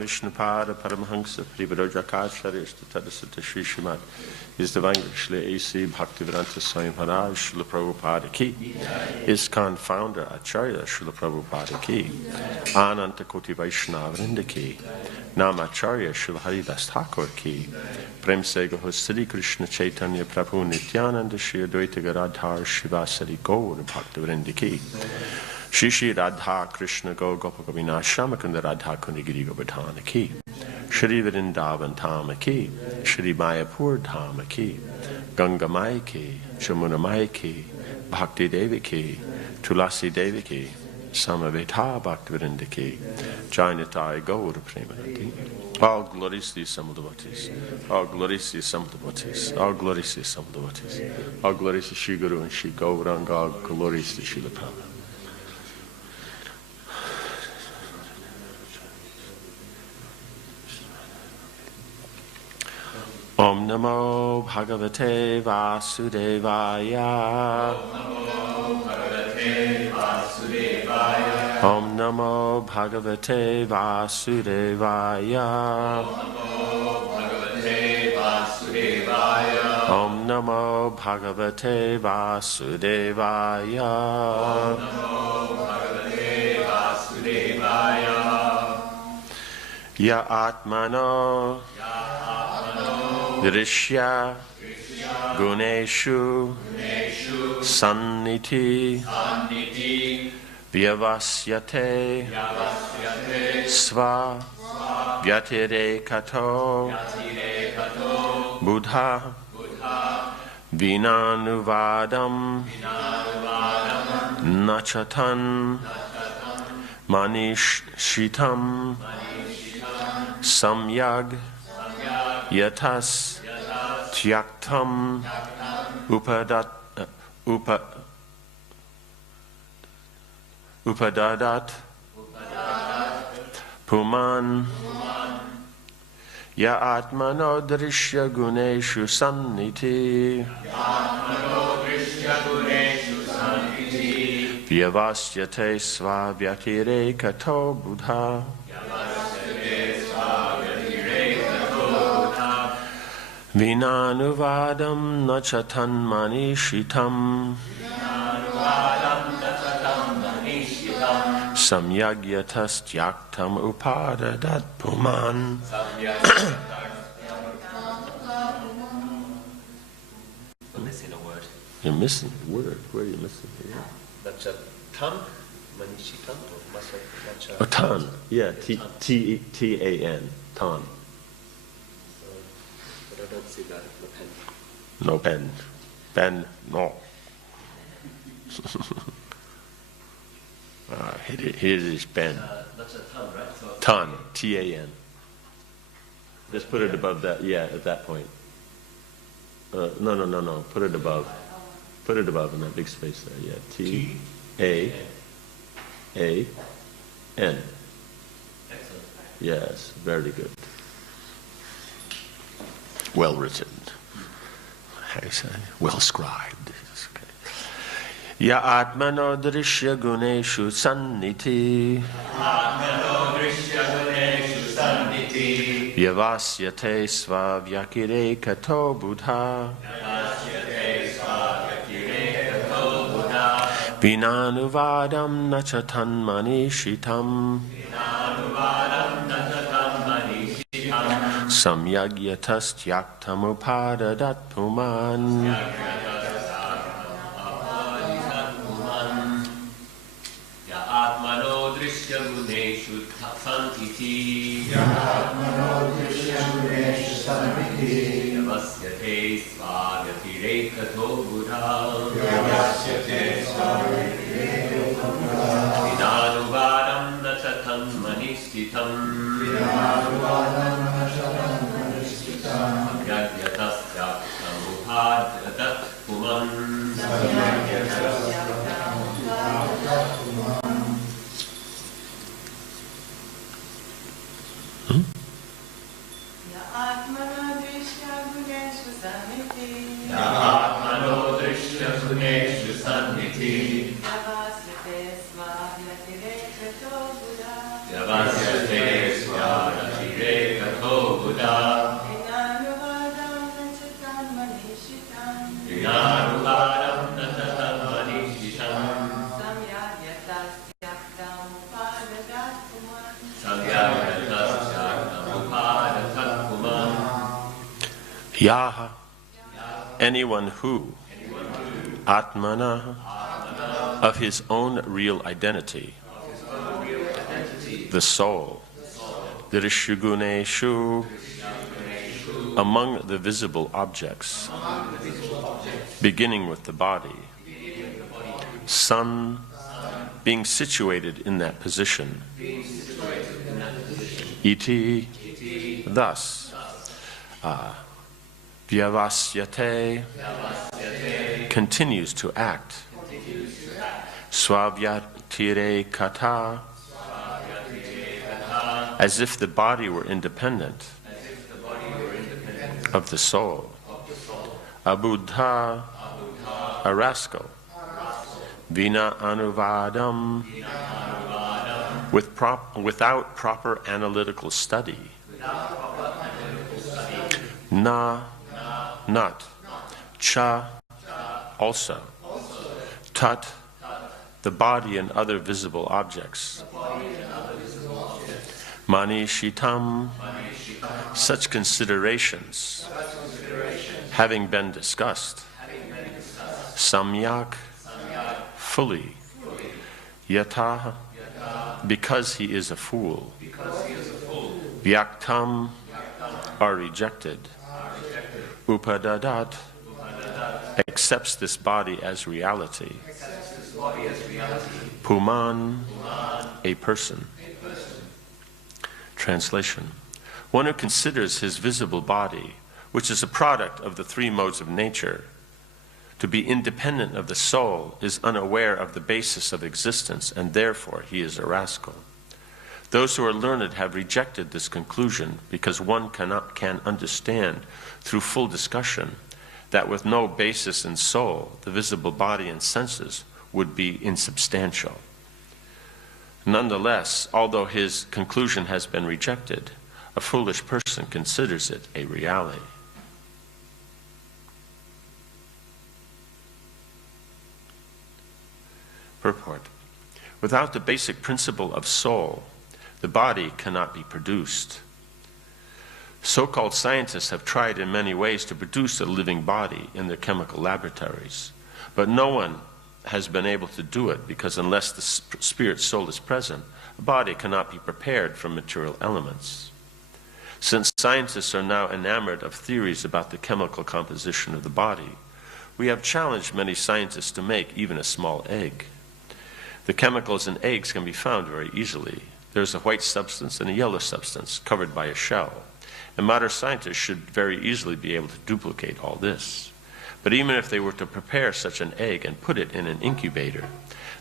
Vishnupada Paramhansa Pribharojakacharya Tadasata Shri Srimad His Divine Shri A.C. Bhaktivedanta Swami Maharaj Srila Prabhupada Ki ISKCON Founder Acharya Srila Prabhupada Ki Ananta Koti Vaishnavrinda Ki Namacharya Srila Haridas Thakur Ki Prem Se Gaho Sri Krishna Chaitanya Prabhu Nityananda Shri Advaita Gadadhar Shivasari Gaur Bhaktivedanta Ki Shri Shri Radha Krishna Go Gopinath Shamakunda Radha Kundigiri Govardhana Ki Shri Vrindavan Dhama Ki Shri Mayapur Dhama Ki Ganga Mai Ki Jamuna Mai Ki Bhakti Devi Ki Tulasi Devi Ki Samaveta Bhaktivinoda Ki Jainatai Gaur Premanandi. All glories to the Assembled Devotees. All glories to the Assembled Devotees. All glories to the Assembled Devotees. All glories to Shri Guru and Shri Gauranga. All glories to Srila Prabhupada. Om Namo Bhagavate Vasudevaya. Om Namo Bhagavate Vasudevaya. Om Namo Bhagavate Vasudevaya. Ya Atmano Drishya Guneshu Sanniti Vyavasyate Sva Vyatirekato Buddha Vinanuvadam Nachatan Manishitam Samyag Yatas Tyaktam Upadadat Puman Ya Atmano Drishya Guneshu Sanniti Vyavasyate Sva Vyatirekato Buddha Vinanuvadam Nachatan Manishitam Samyagyatas Tyaktam Upadadat Puman. I'm missing a word. You're missing a word. Where are you missing it? Nachatan Manishitam or Tan. Yeah, T-A-N. Tan. But I don't see that in the pen. No pen. Pen, no. Here it is, pen. That's a ton, right? So Tan, T-A-N. Just put it above that, yeah, at that point. No. Put it above. Put it above in that big space there, yeah. T-A-A-N. excellent. Yes, very good. Well written. How do you say? Well scribed. Ya Atmano Drishya Guneshu Sanniti Vyavasyate Sva Vyakirekato Buddha Vinanuvadam Nachatan Manishitam Samyagyatas Tyaktam Upadadat Puman. Yaha, anyone who, Atmana, of his own real identity, the soul, Dirishuguneshu, among the visible objects, beginning with the body, sun, being situated in that position, iti, thus, vyavasyate, continues to act, swavyatire kata, as if the body were independent of the soul, abuddha, a rascal, vina anuvadam, without proper analytical study, na, not, cha, also, tat, the body and other visible objects, manishitam, such considerations having been discussed, samyak, fully, yata, because he is a fool, vyaktam, are rejected, upadadat, accepts this body as reality, puman, a person. Translation. One who considers his visible body, which is a product of the three modes of nature, to be independent of the soul, is unaware of the basis of existence, and therefore he is a rascal. Those who are learned have rejected this conclusion because one can understand through full discussion that with no basis in soul, the visible body and senses would be insubstantial. Nonetheless, although his conclusion has been rejected, a foolish person considers it a reality. Purport. Without the basic principle of soul, the body cannot be produced. So-called scientists have tried in many ways to produce a living body in their chemical laboratories, but no one has been able to do it because unless the spirit soul is present, a body cannot be prepared from material elements. Since scientists are now enamored of theories about the chemical composition of the body, we have challenged many scientists to make even a small egg. The chemicals in eggs can be found very easily. There's a white substance and a yellow substance covered by a shell. And modern scientists should very easily be able to duplicate all this. But even if they were to prepare such an egg and put it in an incubator,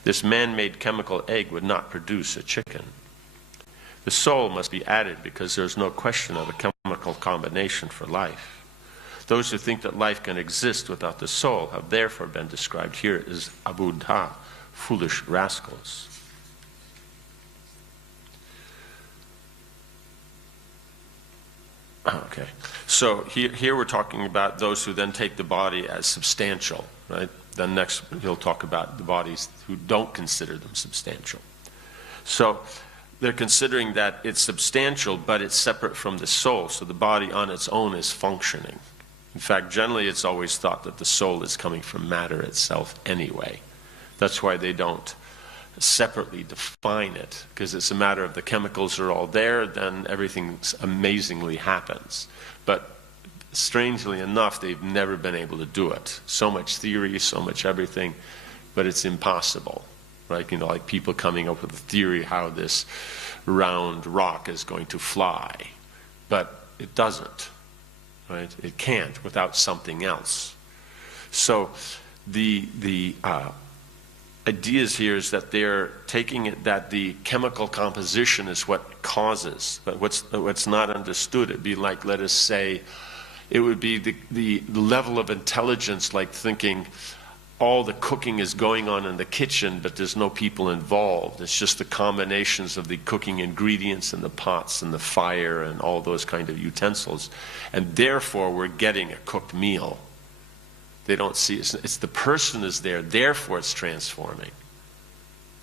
this man-made chemical egg would not produce a chicken. The soul must be added because there's no question of a chemical combination for life. Those who think that life can exist without the soul have therefore been described here as abuddha, foolish rascals. Okay, so here we're talking about those who then take the body as substantial, right? Then next he'll talk about the bodies who don't consider them substantial. So they're considering that it's substantial, but it's separate from the soul, so the body on its own is functioning. In fact, generally it's always thought that the soul is coming from matter itself anyway. That's why they don't separately define it, because it's a matter of the chemicals are all there, then everything amazingly happens. But strangely enough, they've never been able to do it. So much theory, so much everything, but it's impossible, right? You know, like people coming up with a theory how this round rock is going to fly, but it doesn't, right? It can't without something else. So the ideas here is that they're taking it that the chemical composition is what causes, but what's not understood. It'd be like, let us say, it would be the level of intelligence, like thinking all the cooking is going on in the kitchen, but there's no people involved. It's just the combinations of the cooking ingredients and the pots and the fire and all those kind of utensils, and therefore we're getting a cooked meal. They don't see it's the person is there, therefore it's transforming.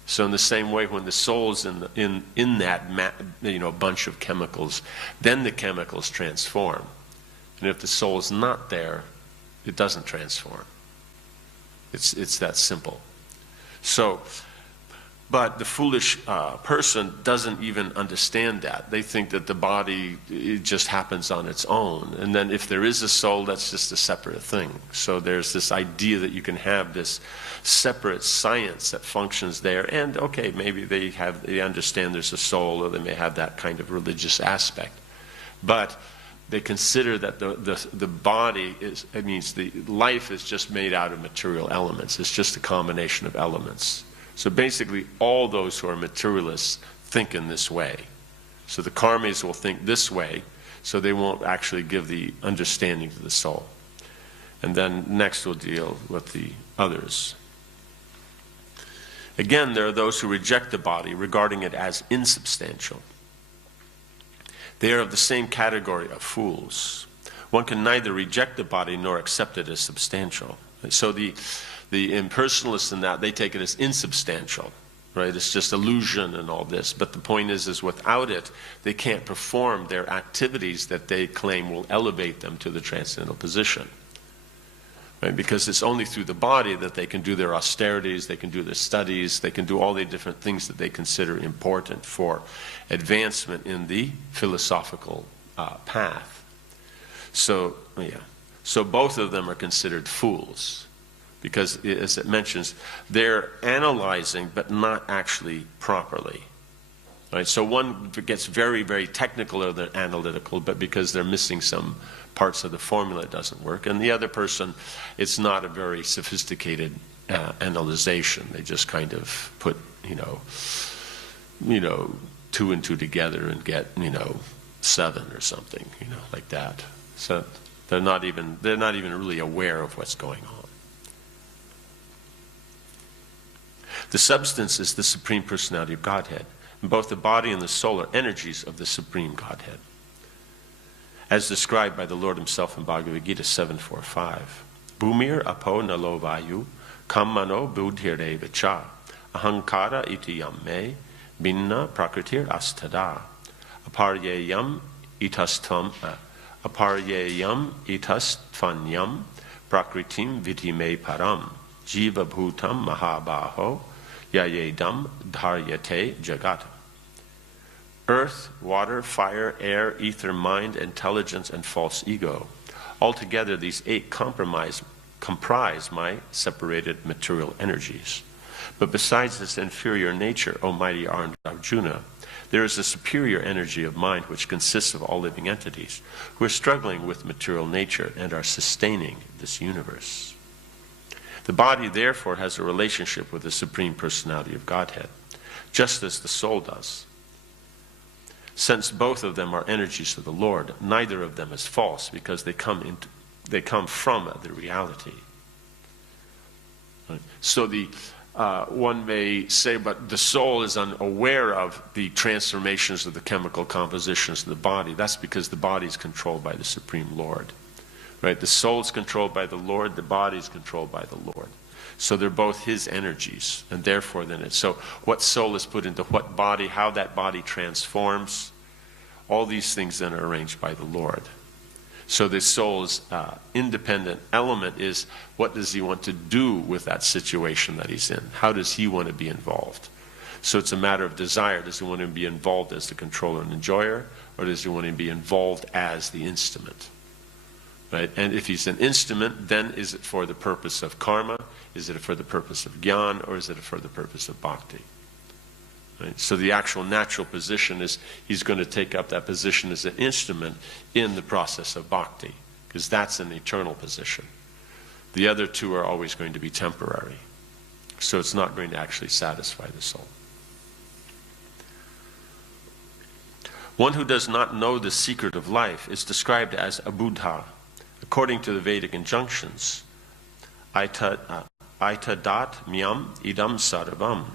So in the same way, when the soul's in that bunch of chemicals, then the chemicals transform. And if the soul is not there, it doesn't transform. It's that simple. So, but the foolish person doesn't even understand that. They think that the body, it just happens on its own. And then if there is a soul, that's just a separate thing. So there's this idea that you can have this separate science that functions there. And okay, maybe they understand there's a soul, or they may have that kind of religious aspect. But they consider that the body the life is just made out of material elements. It's just a combination of elements. So basically, all those who are materialists think in this way. So the karmis will think this way, so they won't actually give the understanding to the soul. And then next we'll deal with the others. Again, there are those who reject the body, regarding it as insubstantial. They are of the same category of fools. One can neither reject the body nor accept it as substantial. So the impersonalists in that, they take it as insubstantial, right? It's just illusion and all this. But the point is without it, they can't perform their activities that they claim will elevate them to the transcendental position. Right? Because it's only through the body that they can do their austerities, they can do their studies, they can do all the different things that they consider important for advancement in the philosophical path. So, yeah. So both of them are considered fools. Because, as it mentions, they're analyzing but not actually properly. Right? So one gets very, very technical or they're analytical, but because they're missing some parts of the formula, it doesn't work. And the other person, it's not a very sophisticated analyzation. They just kind of put, two and two together and get, 7 or something, like that. So they're not even really aware of what's going on. The substance is the Supreme Personality of Godhead. And both the body and the soul are energies of the Supreme Godhead. As described by the Lord himself in Bhagavad Gita 7.4.5. Bhumir apo nalo vayu kammano buddhireva cha ahankara iti yam me binna prakritir astada aparyayam itastfanyam prakritim vitime param jiva bhutam mahabaho yayedam dharyate jagata. Earth, water, fire, air, ether, mind, intelligence, and false ego. Altogether, these 8 comprise my separated material energies. But besides this inferior nature, O mighty Arjuna, there is a superior energy of mind which consists of all living entities who are struggling with material nature and are sustaining this universe. The body, therefore, has a relationship with the Supreme Personality of Godhead, just as the soul does. Since both of them are energies of the Lord, neither of them is false, because they come from the reality. Right? So one may say, but the soul is unaware of the transformations of the chemical compositions of the body. That's because the body is controlled by the Supreme Lord. Right? The soul is controlled by the Lord, the body is controlled by the Lord. So they're both his energies, and therefore so what soul is put into what body, how that body transforms, all these things then are arranged by the Lord. So the soul's independent element is, what does he want to do with that situation that he's in? How does he want to be involved? So it's a matter of desire. Does he want to be involved as the controller and enjoyer, or does he want to be involved as the instrument? Right? And if he's an instrument, then is it for the purpose of karma? Is it for the purpose of jnana? Or is it for the purpose of bhakti? Right? So the actual natural position is he's going to take up that position as an instrument in the process of bhakti, because that's an eternal position. The other two are always going to be temporary. So it's not going to actually satisfy the soul. One who does not know the secret of life is described as a Buddha. According to the Vedic injunctions, Aitadat myam idam sarvam,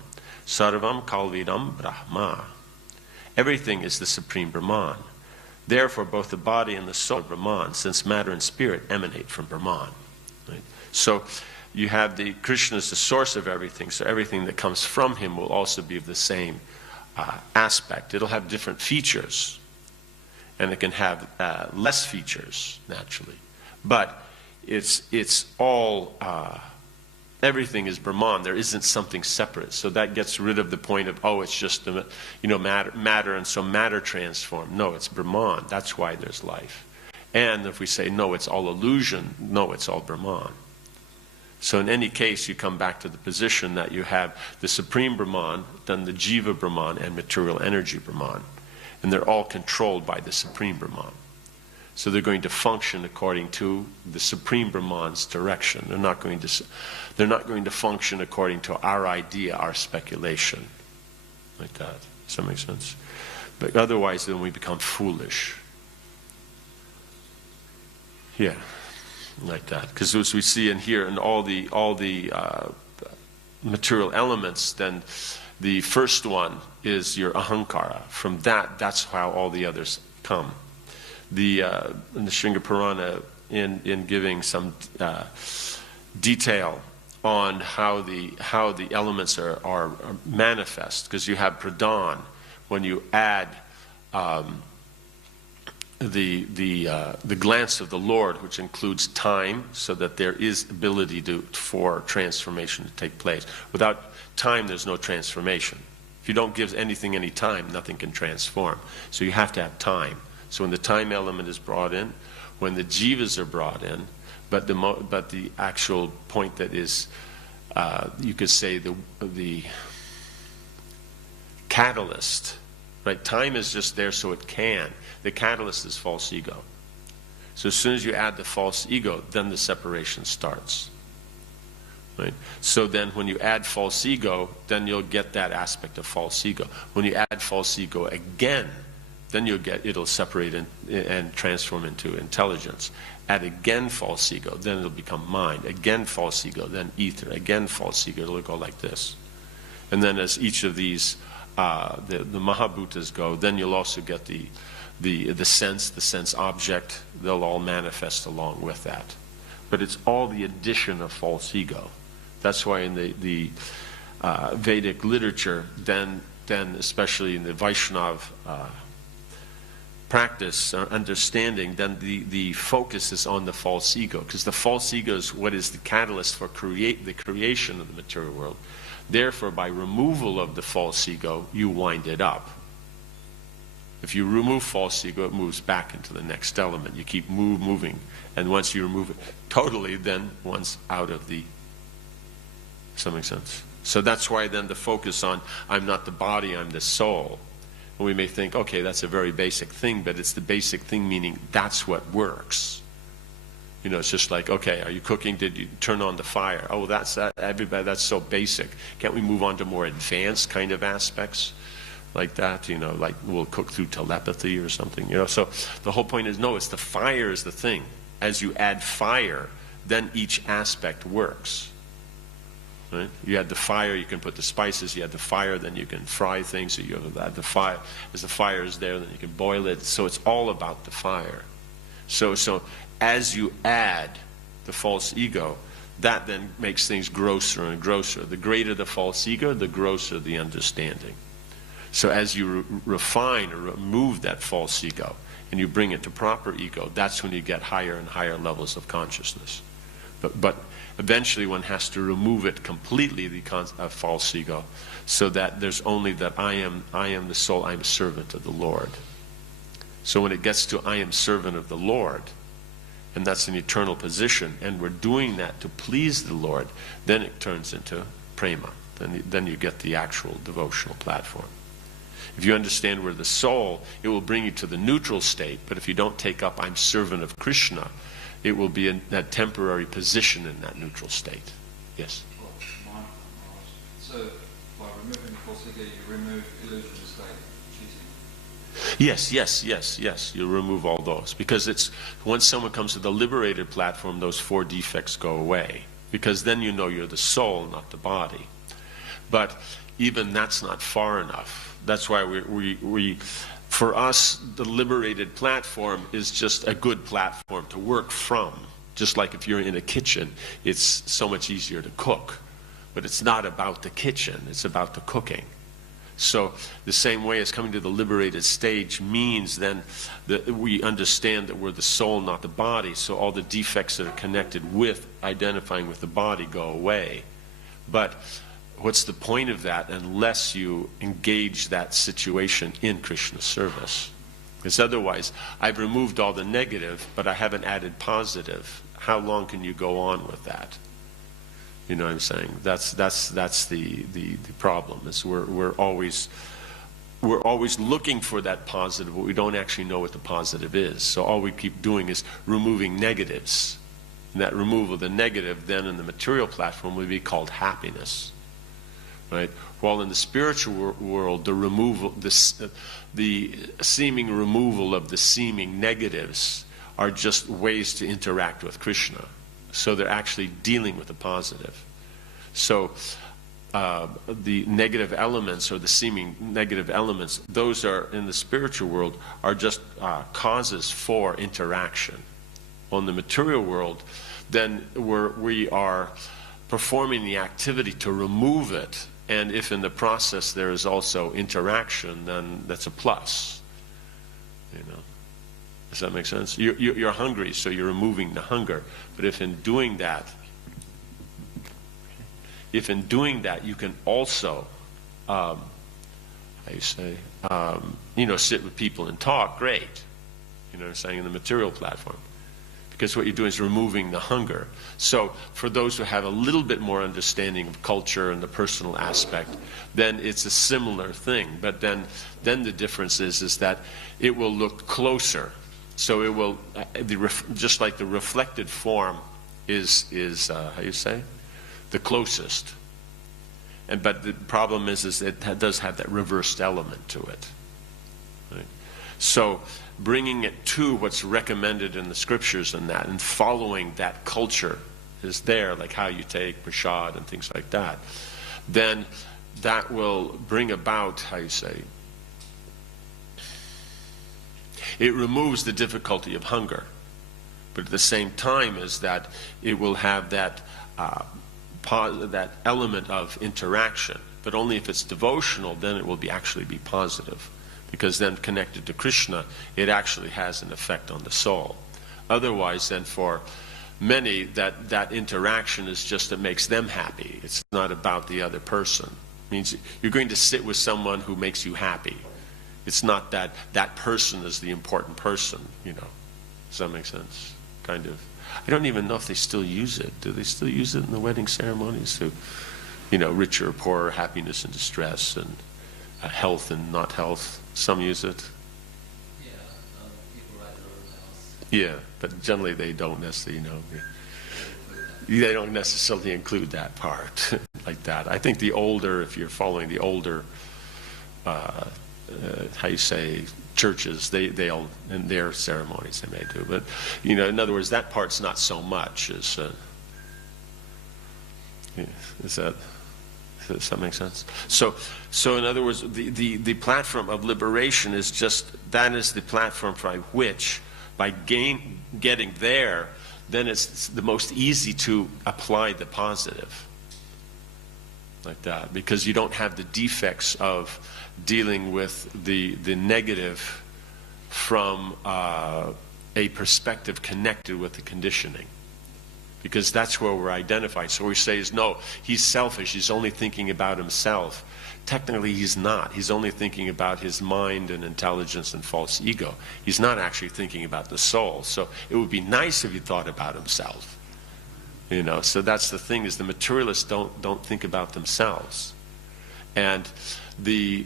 sarvam kalvidam brahma. Everything is the Supreme Brahman. Therefore, both the body and the soul are Brahman, since matter and spirit emanate from Brahman. Right? So you have Krishna is the source of everything, so everything that comes from him will also be of the same aspect. It'll have different features. and it can have less features naturally. But it's all, everything is Brahman. There isn't something separate. So that gets rid of the point of, oh, it's just matter, and so matter transformed. No, it's Brahman. That's why there's life. And if we say, no, it's all illusion, no, it's all Brahman. So in any case, you come back to the position that you have the Supreme Brahman, then the Jiva Brahman, and material energy Brahman. And they're all controlled by the Supreme Brahman. So they're going to function according to the Supreme Brahman's direction. They're not going to function according to our idea, our speculation. Like that. Does that make sense? But otherwise, then we become foolish. Yeah. Like that, because as we see in here, in all the material elements, then the first one is your ahankara. From that's how all the others come. In the Shringa Purana, in giving some detail on how the elements are manifest, because you have pradhan when you add. The glance of the Lord, which includes time, so that there is ability for transformation to take place. Without time, there's no transformation. If you don't give anything any time, nothing can transform. So you have to have time. So when the time element is brought in, when the jivas are brought in, but the actual point that is, you could say the catalyst, right? Time is just there so it can. The catalyst is false ego. So as soon as you add the false ego, then the separation starts. Right? So then when you add false ego, then you'll get that aspect of false ego. When you add false ego again, then it'll separate and transform into intelligence. Add again false ego, then it'll become mind. Again false ego, then ether. Again false ego, it'll go like this. And then as each of these, the Mahabhutas go, then you'll also get the sense object. They'll all manifest along with that. But it's all the addition of false ego. That's why in the Vedic literature, then especially in the Vaishnav practice or understanding, then the focus is on the false ego, because the false ego is what is the catalyst for the creation of the material world. Therefore, by removal of the false ego, you wind it up. If you remove false ego, it moves back into the next element. You keep moving. And once you remove it totally, then one's out of the... Does that make sense? So that's why then the focus on, I'm not the body, I'm the soul. And we may think, okay, that's a very basic thing, but it's the basic thing meaning that's what works. You know, it's just like, okay, are you cooking? Did you turn on the fire? Oh, that's so basic. Can't we move on to more advanced kind of aspects? Like that, you know, like we'll cook through telepathy or something, you know. So the whole point is, no, it's the fire is the thing. As you add fire, then each aspect works. Right? You add the fire, you can put the spices. You add the fire, then you can fry things. So you add the fire. As the fire is there, then you can boil it. So it's all about the fire. So as you add the false ego, that then makes things grosser and grosser. The greater the false ego, the grosser the understanding. So as you refine or remove that false ego and you bring it to proper ego, that's when you get higher and higher levels of consciousness. But eventually one has to remove it completely, the false ego, so that there's only that I am the soul, I am a servant of the Lord. So when it gets to I am servant of the Lord, and that's an eternal position, and we're doing that to please the Lord, then it turns into prema. Then you get the actual devotional platform. If you understand we're the soul, it will bring you to the neutral state. But if you don't take up I'm servant of Krishna, it will be in that temporary position in that neutral state. Yes? So by removing false ego, you remove illusion of state, Yes. You remove all those. Because it's once someone comes to the liberated platform, those 4 defects go away. Because then you know you're the soul, not the body. But even that's not far enough. That's why we for us, the liberated platform is just a good platform to work from. Just like if you're in a kitchen, it's so much easier to cook. But it's not about the kitchen, it's about the cooking. So the same way as coming to the liberated stage means then that we understand that we're the soul, not the body. So all the defects that are connected with identifying with the body go away. But what's the point of that unless you engage that situation in Krishna service? Because otherwise, I've removed all the negative, but I haven't added positive. How long can you go on with that? You know what I'm saying? That's the problem. Is we're always looking for that positive, but we don't actually know what the positive is. So all we keep doing is removing negatives. And that removal of the negative then in the material platform would be called happiness. Right? While in the spiritual world, the removal, the seeming removal of the seeming negatives are just ways to interact with Krishna. So they're actually dealing with the positive. So the negative elements or the seeming negative elements, those are in the spiritual world are just causes for interaction. On the material world, then we are performing the activity to remove it. And if in the process there is also interaction, then that's a plus. You know, does that make sense? You're hungry, so you're removing the hunger. But if in doing that, you can also, how you say, sit with people and talk, great. You know what I'm saying, in the material platform. Because what you're doing is removing the hunger. So for those who have a little bit more understanding of culture and the personal aspect, then it's a similar thing. But then the difference is that it will look closer. So it will, just like the reflected form is how you say, the closest. But the problem is it does have that reversed element to it. Right? So bringing it to what's recommended in the scriptures and following that culture is there, like how you take prasad and things like that, then that will bring about, how you say, it removes the difficulty of hunger. But at the same time is that it will have that that element of interaction. But only if it's devotional, then it will actually be positive. Because then connected to Krishna, it actually has an effect on the soul. Otherwise, then for many, that interaction is just that makes them happy. It's not about the other person. It means you're going to sit with someone who makes you happy. It's not that that person is the important person, you know. Does that make sense? Kind of. I don't even know if they still use it. Do they still use it in the wedding ceremonies? So, richer or poorer, happiness and distress, and health and not health. Some use it. Yeah, people write their own house. Yeah, but generally they don't necessarily, they don't necessarily include that part like that. I think the older, if you're following the older, how you say, churches, they'll, in their ceremonies they may do. But, in other words, that part's not so much as, does that make sense? So in other words, the platform of liberation is that is the platform by which, by getting there, then it's the most easy to apply the positive. Like that. Because you don't have the defects of dealing with the negative from a perspective connected with the conditioning. Because that's where we're identified. So we say is, no, he's selfish, he's only thinking about himself. Technically he's not. He's only thinking about his mind and intelligence and false ego. He's not actually thinking about the soul. So it would be nice if he thought about himself. So that's the thing, is the materialists don't think about themselves. And the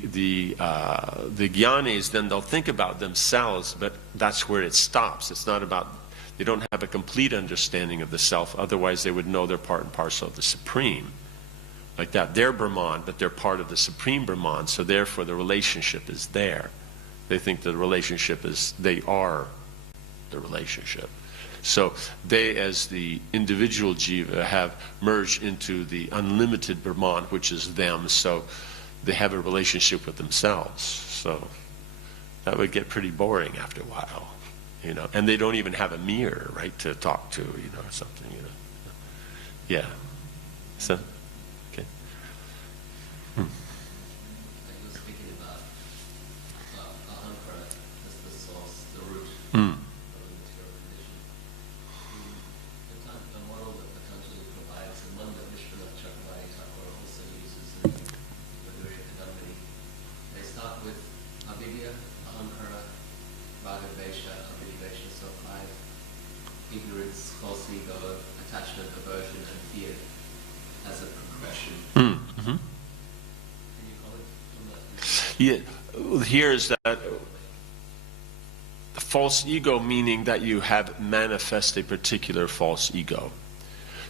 jnanis, then they'll think about themselves, but that's where it stops. It's not about, they don't have a complete understanding of the self, otherwise they would know they're part and parcel of the Supreme. Like that, they're Brahman, but they're part of the Supreme Brahman, so therefore the relationship is there. They think the relationship is, they are the relationship. So they, as the individual jiva, have merged into the unlimited Brahman, which is them, so they have a relationship with themselves. So that would get pretty boring after a while. And they don't even have a mirror, right, to talk to, or something, Yeah. So, okay. I use of the material condition. And one of the Patanjali provides, and one that Vishwanath Chakravarti Thakur also uses in Madhurya Kadambini. They start with avidya, ahankara, raga, vesha, abhidivesha, so 5. Ignorance, false ego, attachment, aversion, and fear as a progression. Mm-hmm. Can you comment on that? Yeah, here is that false ego, meaning that you have manifest a particular false ego.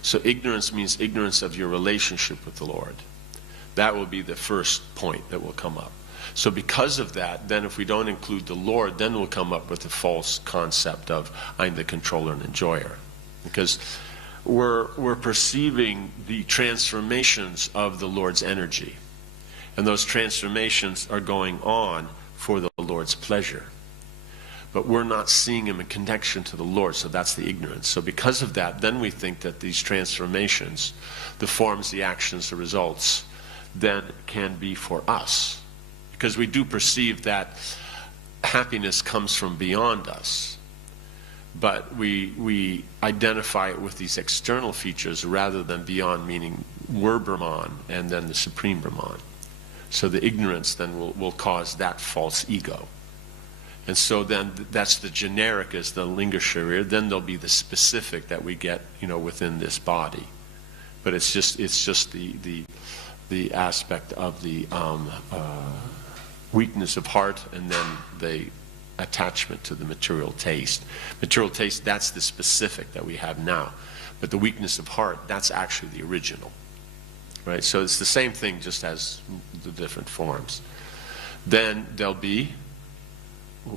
So ignorance means ignorance of your relationship with the Lord. That will be the first point that will come up. So because of that, then if we don't include the Lord, then we'll come up with the false concept of I'm the controller and enjoyer. Because we're perceiving the transformations of the Lord's energy. And those transformations are going on for the Lord's pleasure. But we're not seeing him in connection to the Lord, so that's the ignorance. So because of that, then we think that these transformations, the forms, the actions, the results, then can be for us. Because we do perceive that happiness comes from beyond us. But we identify it with these external features rather than beyond, meaning we're Brahman and then the Supreme Brahman. So the ignorance then will cause that false ego. And so then that's the generic as the linga sharir. Then there'll be the specific that we get, within this body. But it's just the aspect of the weakness of heart, and then the attachment to the material taste. Material taste, that's the specific that we have now. But the weakness of heart, that's actually the original. Right? So it's the same thing, just as the different forms. Then there'll be,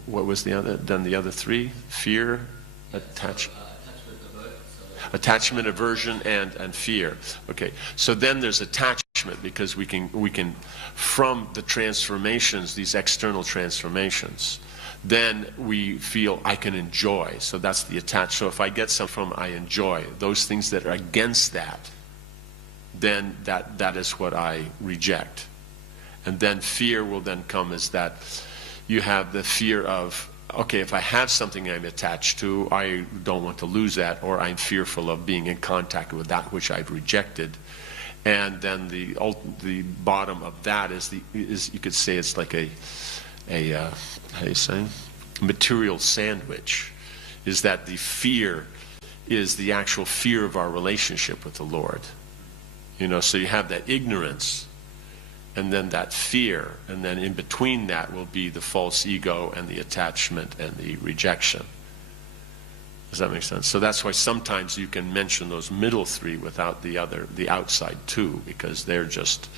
what was the other? Then the other 3: fear, attachment, aversion, and fear. Okay. So then there's attachment, because we can from the transformations, these external transformations, then we feel I can enjoy. So that's the attach. So if I get some from I enjoy, those things that are against that, then that is what I reject. And then fear will then come as that you have the fear of, okay, if I have something I'm attached to, I don't want to lose that, or I'm fearful of being in contact with that which I've rejected. And then the bottom of that is you could say it's like a how do you say, material sandwich, is that the fear is the actual fear of our relationship with the Lord. So you have that ignorance, and then that fear, and then in between that will be the false ego and the attachment and the rejection. Does that make sense? So that's why sometimes you can mention those middle 3 without the outside 2, because they're just,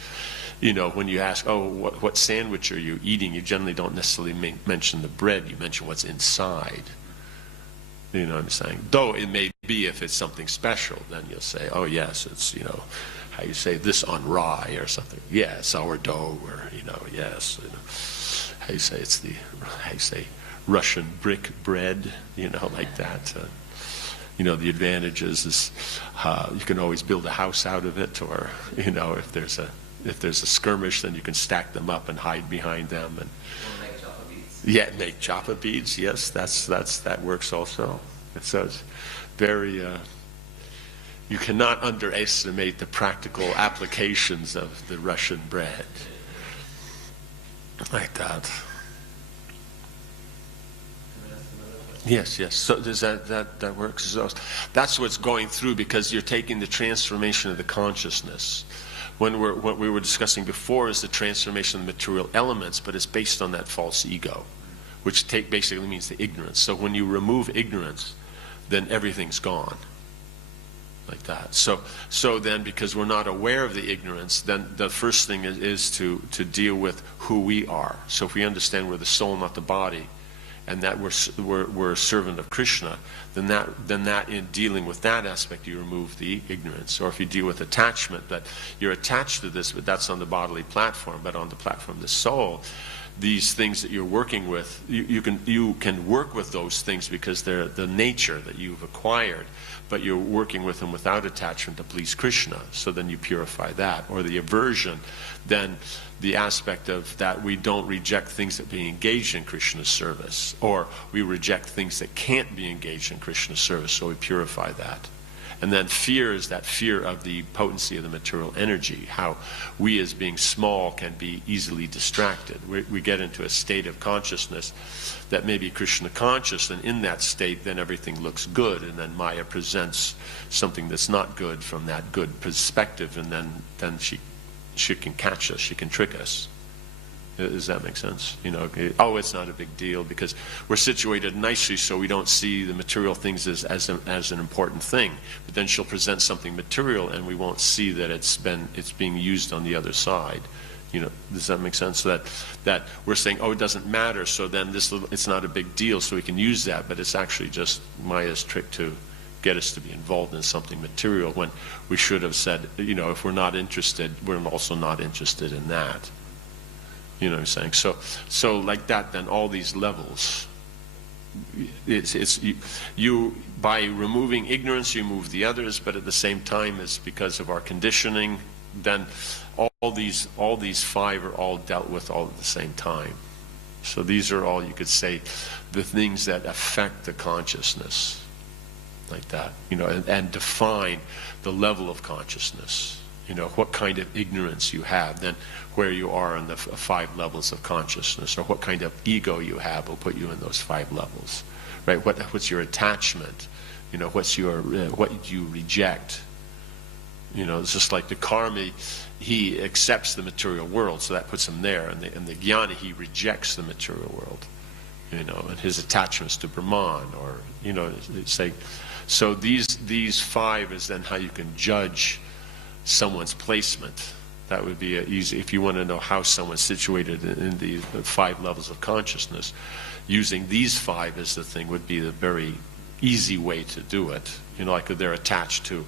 when you ask, oh, what sandwich are you eating, you generally don't necessarily mention the bread, you mention what's inside. You know what I'm saying? Though it may be, if it's something special, then you'll say, oh yes, it's, how you say this on rye or something. Yeah, sourdough, or, yes. How you say it's how you say Russian brick bread, like that. The advantages is you can always build a house out of it, or, if there's a skirmish, then you can stack them up and hide behind them. And Or make japa beads. yeah, make japa beads. Yes, that works also. So it's very. You cannot underestimate the practical applications of the Russian bread. Like that. Yes. So does that works? So that's what's going through, because you're taking the transformation of the consciousness. What we were discussing before is the transformation of the material elements, but it's based on that false ego, which basically means the ignorance. So when you remove ignorance, then everything's gone. Like that. So then, because we're not aware of the ignorance, then the first thing is to deal with who we are. So if we understand we're the soul, not the body, and that we're a servant of Krishna, then that in dealing with that aspect, you remove the ignorance. Or if you deal with attachment, that you're attached to this, but that's on the bodily platform, but on the platform of the soul, these things that you're working with, you can work with those things because they're the nature that you've acquired, but you're working with them without attachment to please Krishna. So then you purify that. Or the aversion, then the aspect of that we don't reject things that be engaged in Krishna's service, or we reject things that can't be engaged in Krishna's service, so we purify that. And then fear is that fear of the potency of the material energy, how we as being small can be easily distracted. We get into a state of consciousness that may be Krishna conscious, and in that state then everything looks good, and then Maya presents something that's not good from that good perspective, and then she can catch us, she can trick us. Does that make sense? You know, oh, it's not a big deal because we're situated nicely so we don't see the material things as an important thing. But then she'll present something material and we won't see that it's being used on the other side. You know, does that make sense? So that we're saying, oh, it doesn't matter, so then it's not a big deal, so we can use that, but it's actually just Maya's trick to get us to be involved in something material when we should have said, you know, if we're not interested, we're also not interested in that. You know what I'm saying? So like that, then all these levels, you by removing ignorance, you move the others, but at the same time, it's because of our conditioning, then all these five are all dealt with all at the same time. So these are all, you could say, the things that affect the consciousness, like that, you know, and define the level of consciousness. You know, what kind of ignorance you have, then where you are in the five levels of consciousness, or what kind of ego you have will put you in those five levels, right? What's your attachment? You know, what you reject? You know, it's just like the karmi, he accepts the material world, so that puts him there, and the jnani, he rejects the material world. You know, and his attachments to Brahman, or you know, it's like, so these five is then how you can judge someone's placement. That would be easy if you want to know how someone's situated in the five levels of consciousness. Using these five as the thing would be the very easy way to do it. You know, like they're attached to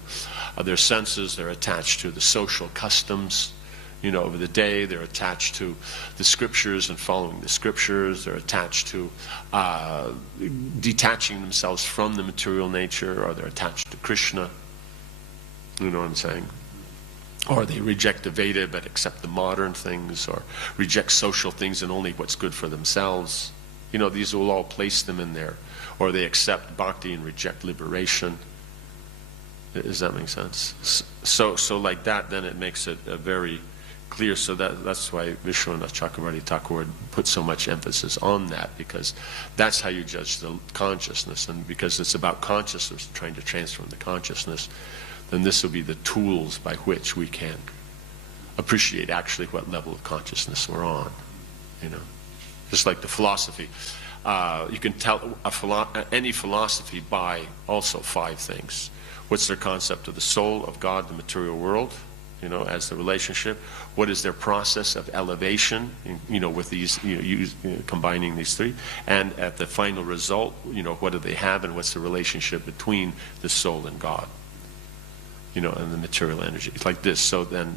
their senses, they're attached to the social customs, you know, over the day, they're attached to the scriptures and following the scriptures, they're attached to detaching themselves from the material nature, or they're attached to Krishna. You know what I'm saying? Or they reject the Veda but accept the modern things, or reject social things and only what's good for themselves. You know, these will all place them in there. Or they accept bhakti and reject liberation. Does that make sense? So like that, then it makes it very clear. So that's why Vishwanath Chakravarti Thakur put so much emphasis on that, because that's how you judge the consciousness. And because it's about consciousness, trying to transform the consciousness, then this will be the tools by which we can appreciate actually what level of consciousness we're on. You know, just like the philosophy, you can tell any philosophy by also five things. What's their concept of the soul, of God, the material world, you know, as the relationship? What is their process of elevation, you know, with these, combining these three? And at the final result, you know, what do they have, and what's the relationship between the soul and God? You know, and the material energy. It's like this. So then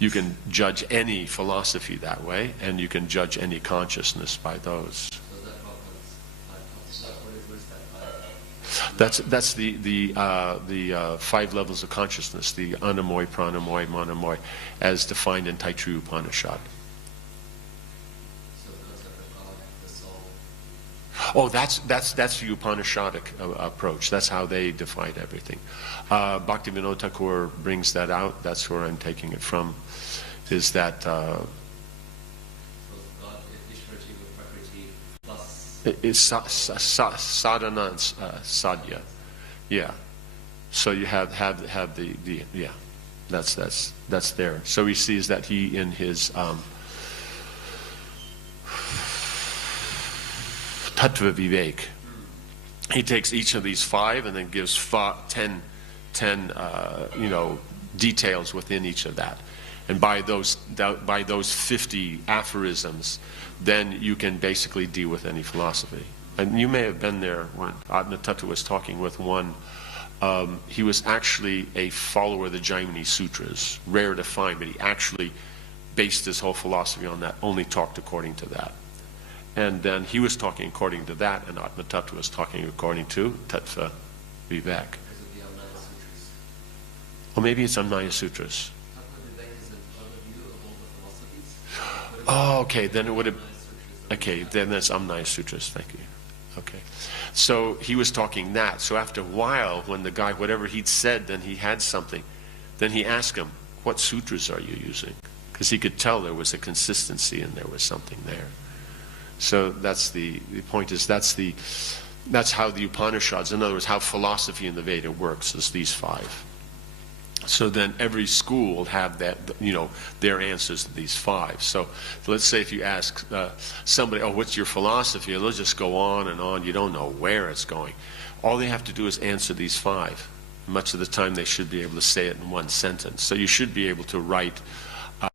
you can judge any philosophy that way, and you can judge any consciousness by those. That's the five levels of consciousness, the Anamoy, Pranamoy, Manamoy, as defined in Taittiriya Upanishad. Oh, that's the Upanishadic approach. That's how they define everything. Bhaktivinoda Thakur brings that out. That's where I'm taking it from. Is that it's sadhana and sadhya. Yeah. So you have the yeah. That's there. So he sees that he in his Tattva Vivek, he takes each of these five and then gives 10 details within each of that. And by those 50 aphorisms, then you can basically deal with any philosophy. And you may have been there when Adna Tattva was talking with one. He was actually a follower of the Jaimini Sutras. Rare to find, but he actually based his whole philosophy on that, only talked according to that. And then he was talking according to that, and Atma Tattva was talking according to Tattva Vivek. Because of the Amnaya Sutras. Or maybe it's Amnaya Sutras. Tattva Vivek is an overview of all the philosophies. Oh, okay, then it would have... Amnaya Sutras are Okay, then that's Amnaya Sutras, thank you. Okay. So he was talking that. So after a while, when the guy, whatever he'd said, then he had something. Then he asked him, what sutras are you using? Because he could tell there was a consistency and there was something there. So that's the point is that's how the Upanishads, in other words, how philosophy in the Veda works, is these 5. So then every school will have that, their answers to these 5. So let's say if you ask somebody, oh, what's your philosophy? They'll just go on and on. You don't know where it's going. All they have to do is answer these 5. Much of the time they should be able to say it in one sentence. So you should be able to write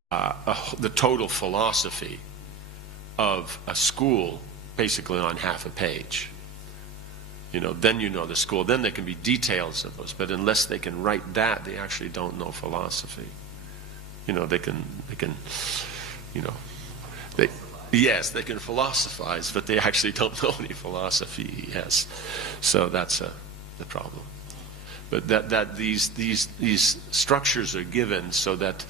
the total philosophy of a school basically on half a page. Then you know the school. Then there can be details of those. But unless they can write that, they actually don't know philosophy. They can yes, they can philosophize, but they actually don't know any philosophy. Yes, so that's the problem. But that these structures are given so that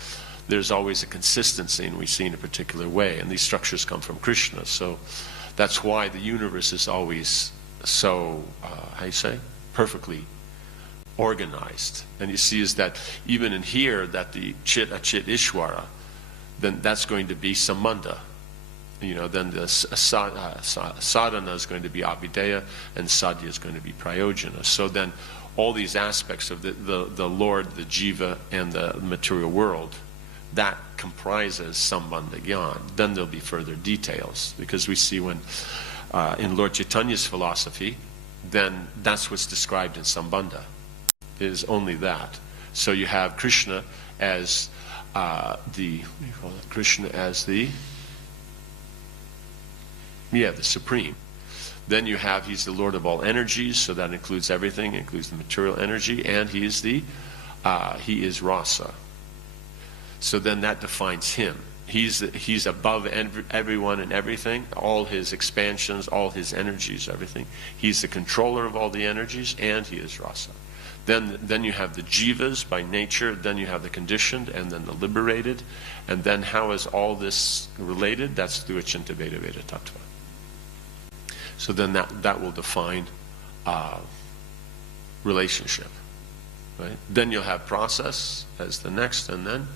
there's always a consistency, and we see in a particular way. And these structures come from Krishna, so that's why the universe is always so, perfectly organized. And you see is that even in here, that the Chit Achit Ishwara, then that's going to be Sambandha. Then the sadhana is going to be Abhideya, and sadhya is going to be Prayojana. So then all these aspects of the Lord, the Jiva, and the material world, that comprises Sambandha Gyan. Then there'll be further details, because we see when in Lord Chaitanya's philosophy, then that's what's described in Sambandha, is only that. So you have Krishna as Krishna as the supreme. Then you have, he's the Lord of all energies, so that includes everything, includes the material energy, and he is rasa. So then that defines him. He's above everyone and everything, all his expansions, all his energies, everything. He's the controller of all the energies, and he is rasa. Then you have the jivas by nature, then you have the conditioned, and then the liberated. And then how is all this related? That's through Achinta Veda Veda Tattva. So then that will define relationship. Right? Then you'll have process as the next, and then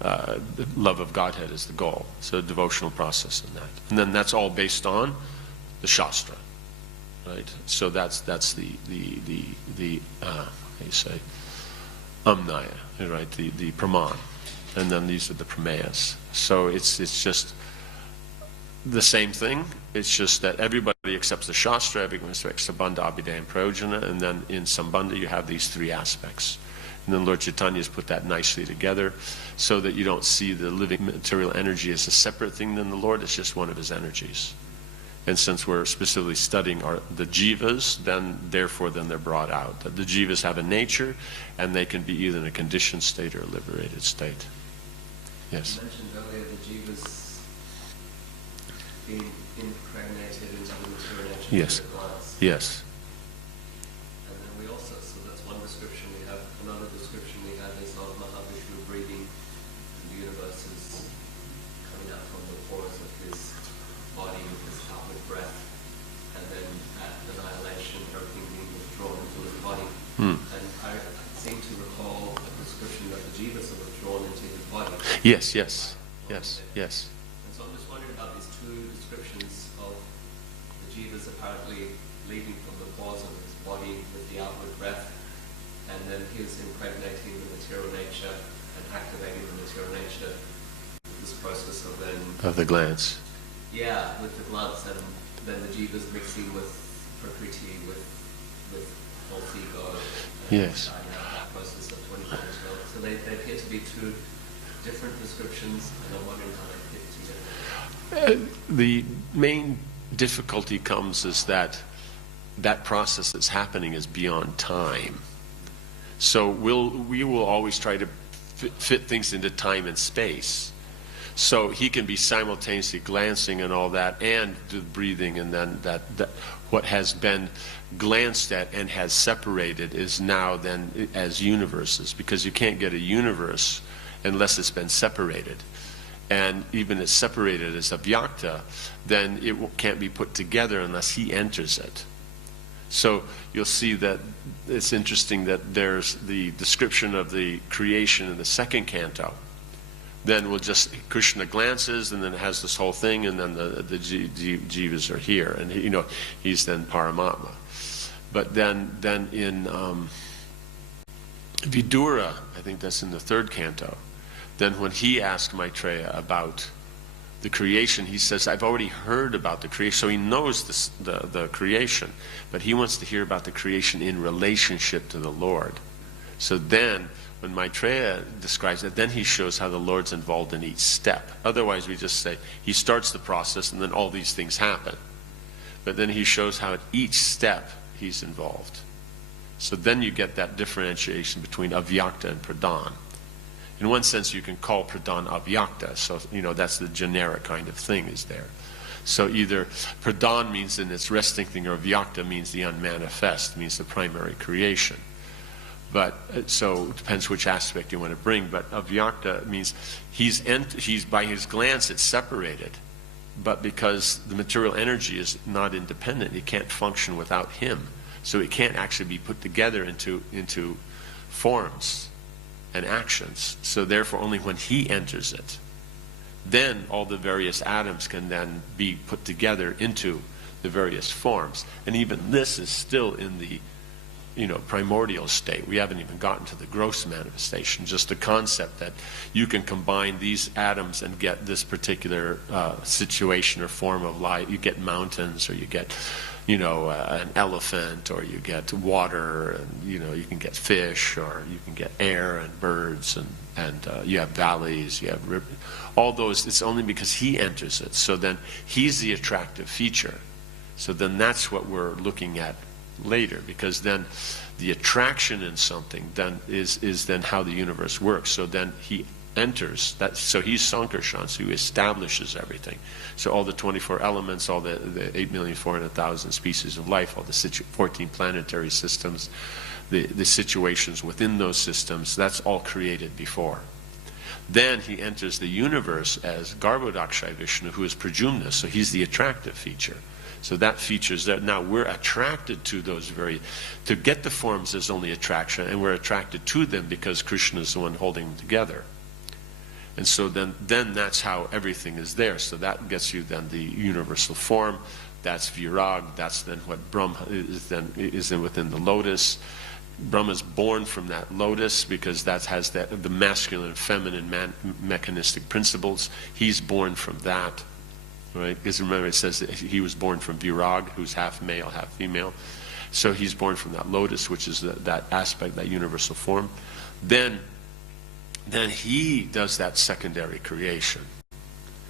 the love of Godhead is the goal. So devotional process in that. And then that's all based on the Shastra. Right? So that's the how you say, Amnaya, right? The Praman. And then these are the Pramayas. So it's just the same thing. It's just that everybody accepts the Shastra, everyone accepts Sambandha, Abhideya, and Prayojana, and then in Sambandha you have these 3 aspects. And then Lord Chaitanya has put that nicely together so that you don't see the living material energy as a separate thing than the Lord. It's just one of his energies. And since we're specifically studying the jivas, then they're brought out. That the jivas have a nature, and they can be either in a conditioned state or a liberated state. Yes? You mentioned earlier the jivas being impregnated into the material nature Yes. through a glance. Yes. And then we also, so that's one description we have. Another description we have is of Mahavishnu breathing, and the universe is coming out from the pores of his body with his outward breath, and then at annihilation, everything being withdrawn into his body. And I seem to recall a description that the jivas are withdrawn into his body. Yes. And so I'm just wondering about these 2 descriptions of the jivas apparently leaving from the pores of his body with the outward breath, and then his impregnating the material nature and activating the material nature with this process of then... Of the glance. Yeah, with the glance, and then the jivas mixing with Prakriti, with false ego. Yes. That process of 24 as well. So they appear to be 2 different descriptions, and I'm wondering how they fit together. The main difficulty comes is that process that's happening is beyond time. So we will always try to fit things into time and space. So he can be simultaneously glancing and all that, and do the breathing, and then that what has been glanced at and has separated is now then as universes, because you can't get a universe unless it's been separated. And even it's separated as avyakta, then it can't be put together unless he enters it. So you'll see that it's interesting that there's the description of the creation in the second canto. Then we'll just, Krishna glances, and then it has this whole thing, and then the jivas are here, and he's then Paramatma. But then in Vidura, I think that's in the third canto, then when he asked Maitreya about the creation, he says, I've already heard about the creation. So he knows the creation, but he wants to hear about the creation in relationship to the Lord. So then, when Maitreya describes it, then he shows how the Lord's involved in each step. Otherwise, we just say, he starts the process, and then all these things happen. But then he shows how at each step he's involved. So then you get that differentiation between avyakta and pradhan. In one sense, you can call pradhan avyakta, so that's the generic kind of thing is there. So either pradhan means in its resting thing, or avyakta means the unmanifest, means the primary creation. But so it depends which aspect you want to bring. But avyakta means he's by his glance it's separated, but because the material energy is not independent, it can't function without him. So it can't actually be put together into forms and actions. So therefore, only when he enters it, then all the various atoms can then be put together into the various forms. And even this is still in the primordial state. We haven't even gotten to the gross manifestation, just the concept that you can combine these atoms and get this particular situation or form of life. You get mountains, or you get an elephant, or you get water, and you can get fish, or you can get air and birds, and you have valleys, you have rivers. All those, it's only because he enters it. So then he's the attractive feature. So then that's what we're looking at later, because then the attraction in something then is then how the universe works. So then he enters that. So he's Sankarshan, so he establishes everything. So all the 24 elements, all the 8,400,000 species of life, all the 14 planetary systems, the situations within those systems, that's all created before. Then he enters the universe as Garbhodakshai Vishnu, who is Pradyumna, so he's the attractive feature. So that features that now we're attracted to those to get the forms there's only attraction, and we're attracted to them because Krishna is the one holding them together. And so then that's how everything is there. So that gets you then the universal form. That's virag. That's then what Brahma is then within the lotus. Brahma is born from that lotus because that has the masculine and feminine mechanistic principles. He's born from that. Right? Because remember it says that he was born from virag, who's half male, half female. So he's born from that lotus, which is that aspect, that universal form. Then he does that secondary creation,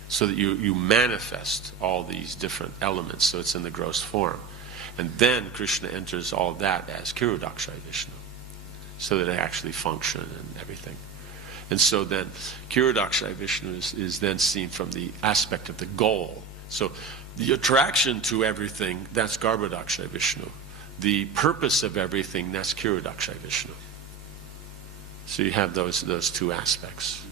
so that you manifest all these different elements, so it's in the gross form. And then Krishna enters all that as Kirodakshai Vishnu, so that it actually function and everything. And so then Kirodakshai Vishnu is then seen from the aspect of the goal. So the attraction to everything, that's Garbhodakshai Vishnu. The purpose of everything, that's Kirodakshai Vishnu. So you have those two aspects.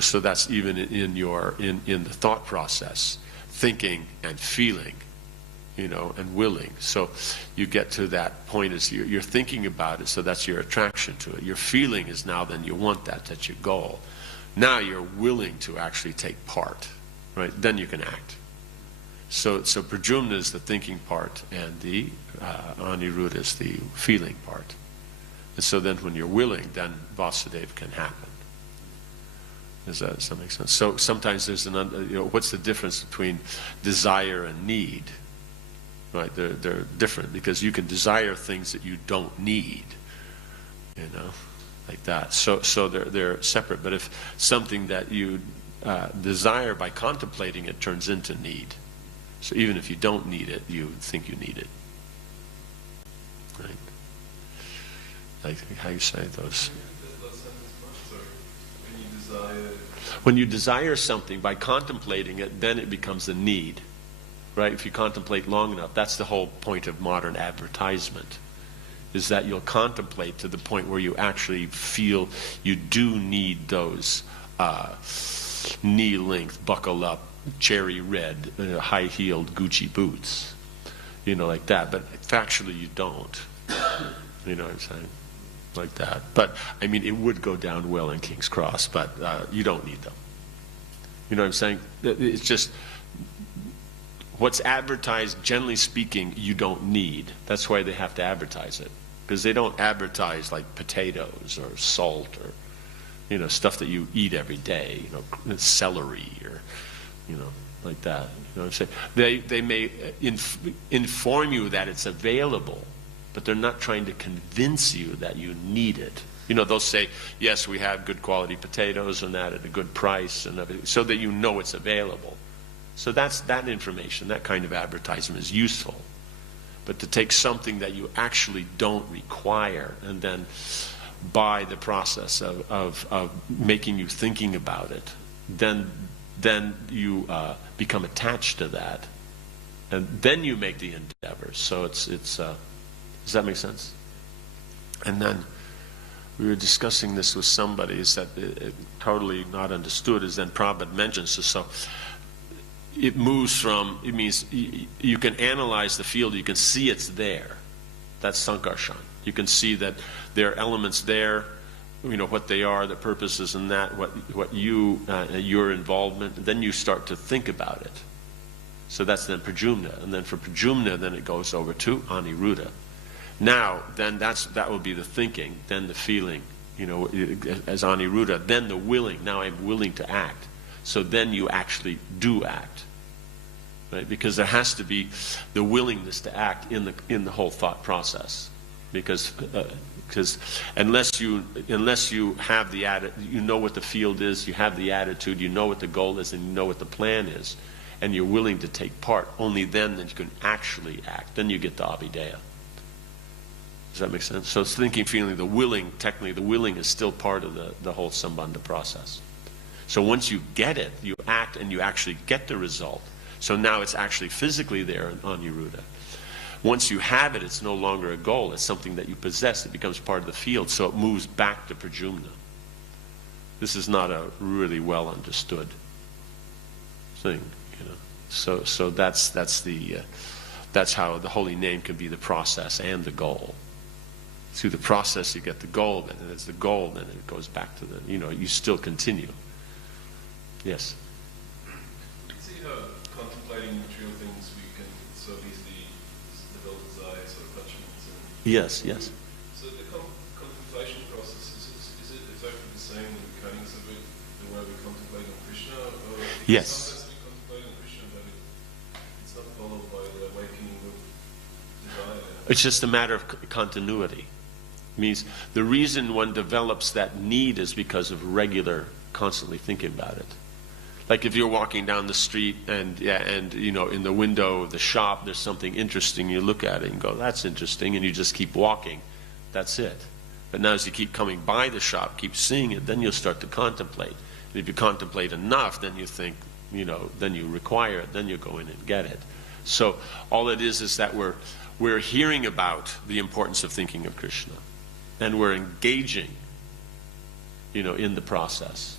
So that's even in the thought process, thinking and feeling, and willing. So you get to that point as you're thinking about it, so that's your attraction to it. Your feeling is now then you want that's your goal. Now you're willing to actually take part, right? Then you can act. So Pradyumna is the thinking part, and the Aniruddha is the feeling part. And so then when you're willing, then Vasudeva can happen. Does that make sense? So sometimes there's what's the difference between desire and need? Right, they're different, because you can desire things that you don't need, like that. So they're separate. But if something that you desire by contemplating it turns into need, so even if you don't need it, you think you need it. Right? Like how you say those. When you desire something, by contemplating it, then it becomes a need, right? If you contemplate long enough, that's the whole point of modern advertisement, is that you'll contemplate to the point where you actually feel you do need those knee-length, buckle-up, cherry red, high-heeled Gucci boots, like that. But factually, you don't. You know what I'm saying? Like that. But, I mean, it would go down well in King's Cross, but you don't need them. You know what I'm saying? It's just, what's advertised, generally speaking, you don't need. That's why they have to advertise it. Because they don't advertise like potatoes or salt or, stuff that you eat every day, celery or, like that. You know what I'm saying? They may inform you that it's available, but they're not trying to convince you that you need it. They'll say, yes, we have good quality potatoes and that at a good price and everything, so that you know it's available. So that information, that kind of advertisement is useful. But to take something that you actually don't require and then by the process of making you thinking about it, then you become attached to that, and then you make the endeavor. So it's does that make sense? And then we were discussing this with somebody, is that it totally not understood, is then Prabhupada mentions. So it moves from, it means you can analyze the field, you can see it's there. That's Sankarshan. You can see that there are elements there, what they are, the purposes and that, what your involvement, and then you start to think about it. So that's then Prajumna. And then for Prajumna, then it goes over to Aniruddha. Now, then that will be the thinking, then the feeling, as Aniruddha, then the willing. Now I'm willing to act. So then you actually do act, right? Because there has to be the willingness to act in the whole thought process. Because unless you have the you know what the field is, you have the attitude, you know what the goal is, and you know what the plan is, and you're willing to take part. Only then you can actually act. Then you get the Abhideya. Does that make sense? So it's thinking, feeling, the willing. Technically, the willing is still part of the whole Sambandha process. So once you get it, you act and you actually get the result. So now it's actually physically there on Aniruddha. Once you have it, it's no longer a goal. It's something that you possess. It becomes part of the field. So it moves back to Prajumna. This is not a really well understood thing, So that's how the holy name can be the process and the goal. Through the process, you get the goal, and it's the goal, then it goes back to you still continue. Yes? See how contemplating material things we can so easily develop desires or attachments? Yes. So the contemplation process, is it exactly the same in the mechanics of it, the way we contemplate on Krishna? Or yes. Sometimes we contemplate on Krishna, but it's not followed by the awakening of desire. It's just a matter of continuity. It means the reason one develops that need is because of regular, constantly thinking about it. Like if you're walking down the street and in the window of the shop there's something interesting, you look at it and go, that's interesting, and you just keep walking. That's it. But now as you keep coming by the shop, keep seeing it, then you'll start to contemplate. And if you contemplate enough, then you think, then you require it, then you go in and get it. So all it is that we're hearing about the importance of thinking of Krishna, and we're engaging, in the process.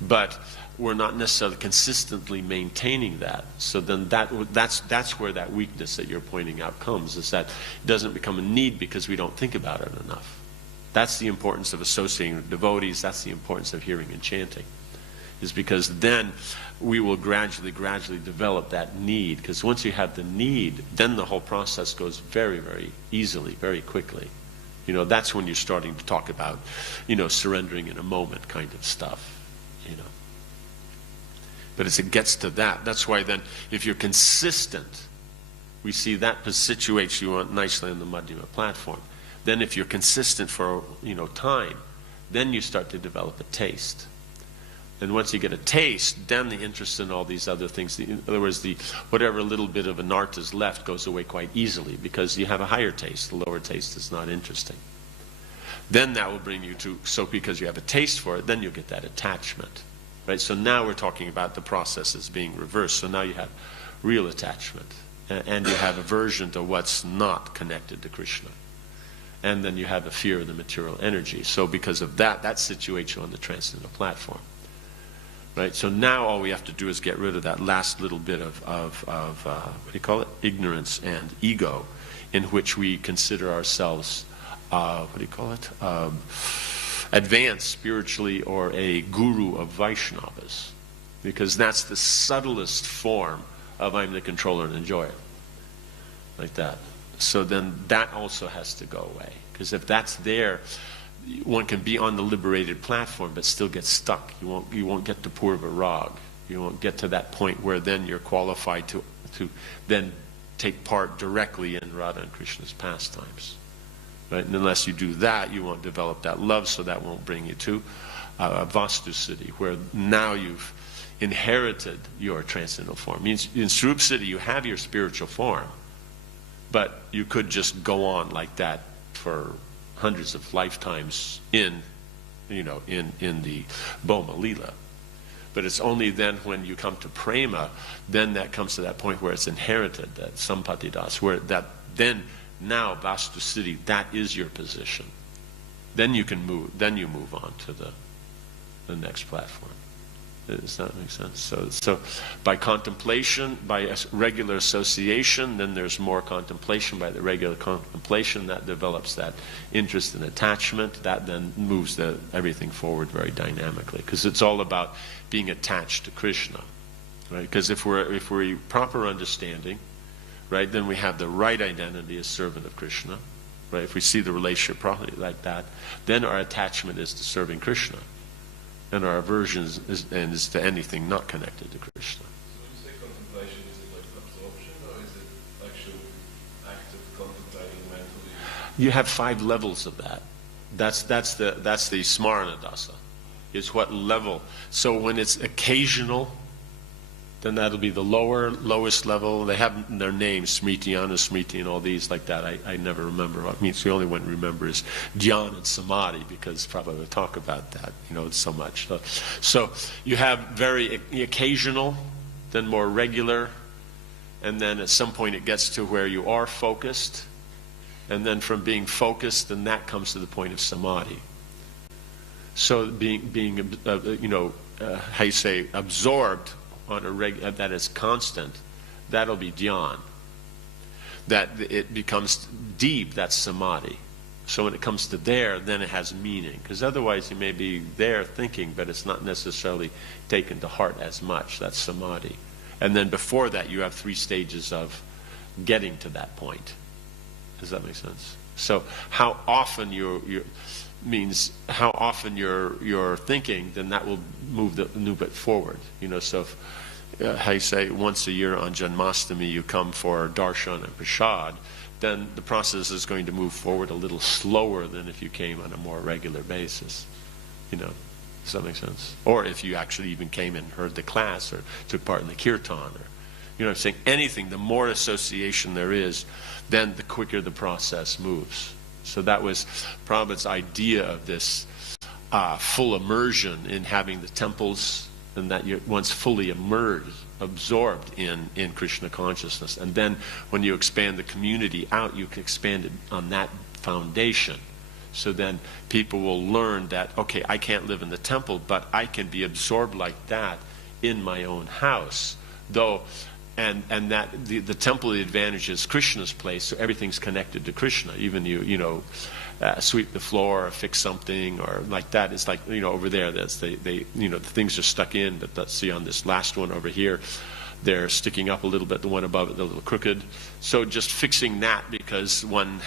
But we're not necessarily consistently maintaining that. So then that's where that weakness that you're pointing out comes, is that it doesn't become a need because we don't think about it enough. That's the importance of associating with devotees. That's the importance of hearing and chanting, is because then we will gradually develop that need. Because once you have the need, then the whole process goes very, very easily, very quickly. That's when you're starting to talk about, surrendering in a moment kind of stuff, But as it gets to that, that's why then, if you're consistent, we see that situates you nicely on the Madhyama platform. Then if you're consistent for, time, then you start to develop a taste. And once you get a taste, then the interest in all these other things, in other words, whatever little bit of anartha is left goes away quite easily, because you have a higher taste. The lower taste is not interesting. Then that will bring you to, so because you have a taste for it, then you'll get that attachment. right? So now we're talking about the processes being reversed. So now you have real attachment, and you have aversion to what's not connected to Krishna. And then you have a fear of the material energy. So because of that, that situates you on the transcendental platform. Right? So now all we have to do is get rid of that last little bit of what do you call it? Ignorance and ego, in which we consider ourselves, what do you call it? Advanced spiritually, or a guru of Vaishnavas. Because that's the subtlest form of I'm the controller and enjoyer. Like that. So then that also has to go away. Because if that's there, one can be on the liberated platform but still get stuck. You won't get to Purva Rag. You won't get to that point where then you're qualified to then take part directly in Radha and Krishna's pastimes. Right? And unless you do that, you won't develop that love, so that won't bring you to Vastu Siddhi, where now you've inherited your transcendental form. Means in Swarup Siddhi you have your spiritual form, but you could just go on like that for hundreds of lifetimes in the Bhoma Lila. But it's only then when you come to Prema, then that comes to that point where it's inherited, that Sampati Das, where that then now Vastu Siddhi, that is your position. Then you can move. Then you move on to the next platform. Does that make sense? So by contemplation, by regular association, then there's more contemplation. By the regular contemplation, that develops that interest and attachment. That then moves everything forward very dynamically, because it's all about being attached to Krishna, right? Because if we're proper understanding, right, then we have the right identity as servant of Krishna, right? If we see the relationship properly like that, then our attachment is to serving Krishna. And our aversion is to anything not connected to Krishna. So when you say contemplation, is it like absorption, or is it actual act of contemplating mentally? You have 5 levels of that. That's the Smarana Dasa, is what level. So when it's occasional, then that'll be the lowest level. They have their names, Smriti, Anusmriti, and all these like that. I never remember. What means the only one to remember is Dhyan and Samadhi, because probably we'll talk about that, it's so much. So you have very occasional, then more regular, and then at some point it gets to where you are focused, and then from being focused, then that comes to the point of Samadhi. So being how you say, absorbed on that is constant, that'll be dhyan. That it becomes deep, that's samadhi. So when it comes to there, then it has meaning. Because otherwise you may be there thinking, but it's not necessarily taken to heart as much. That's samadhi. And then before that, you have 3 stages of getting to that point. Does that make sense? So how often you're thinking, then that will move it forward. So if, how you say, once a year on Janmashtami you come for darshan and prasad, then the process is going to move forward a little slower than if you came on a more regular basis. Does that make sense? Or if you actually even came and heard the class, or took part in the kirtan, or I'm saying anything, the more association there is, then the quicker the process moves. So that was Prabhupada's idea of this full immersion in having the temples, and that you're once fully absorbed in Krishna consciousness. And then when you expand the community out, you can expand it on that foundation. So then people will learn that, okay, I can't live in the temple, but I can be absorbed like that in my own house. Though, and that the temple, the advantage is Krishna's place, so everything's connected to Krishna. Even sweep the floor or fix something or like that. It's like, over there, that's the things are stuck in, but let's see on this last one over here, they're sticking up a little bit, the one above it, a little crooked. So just fixing that, because one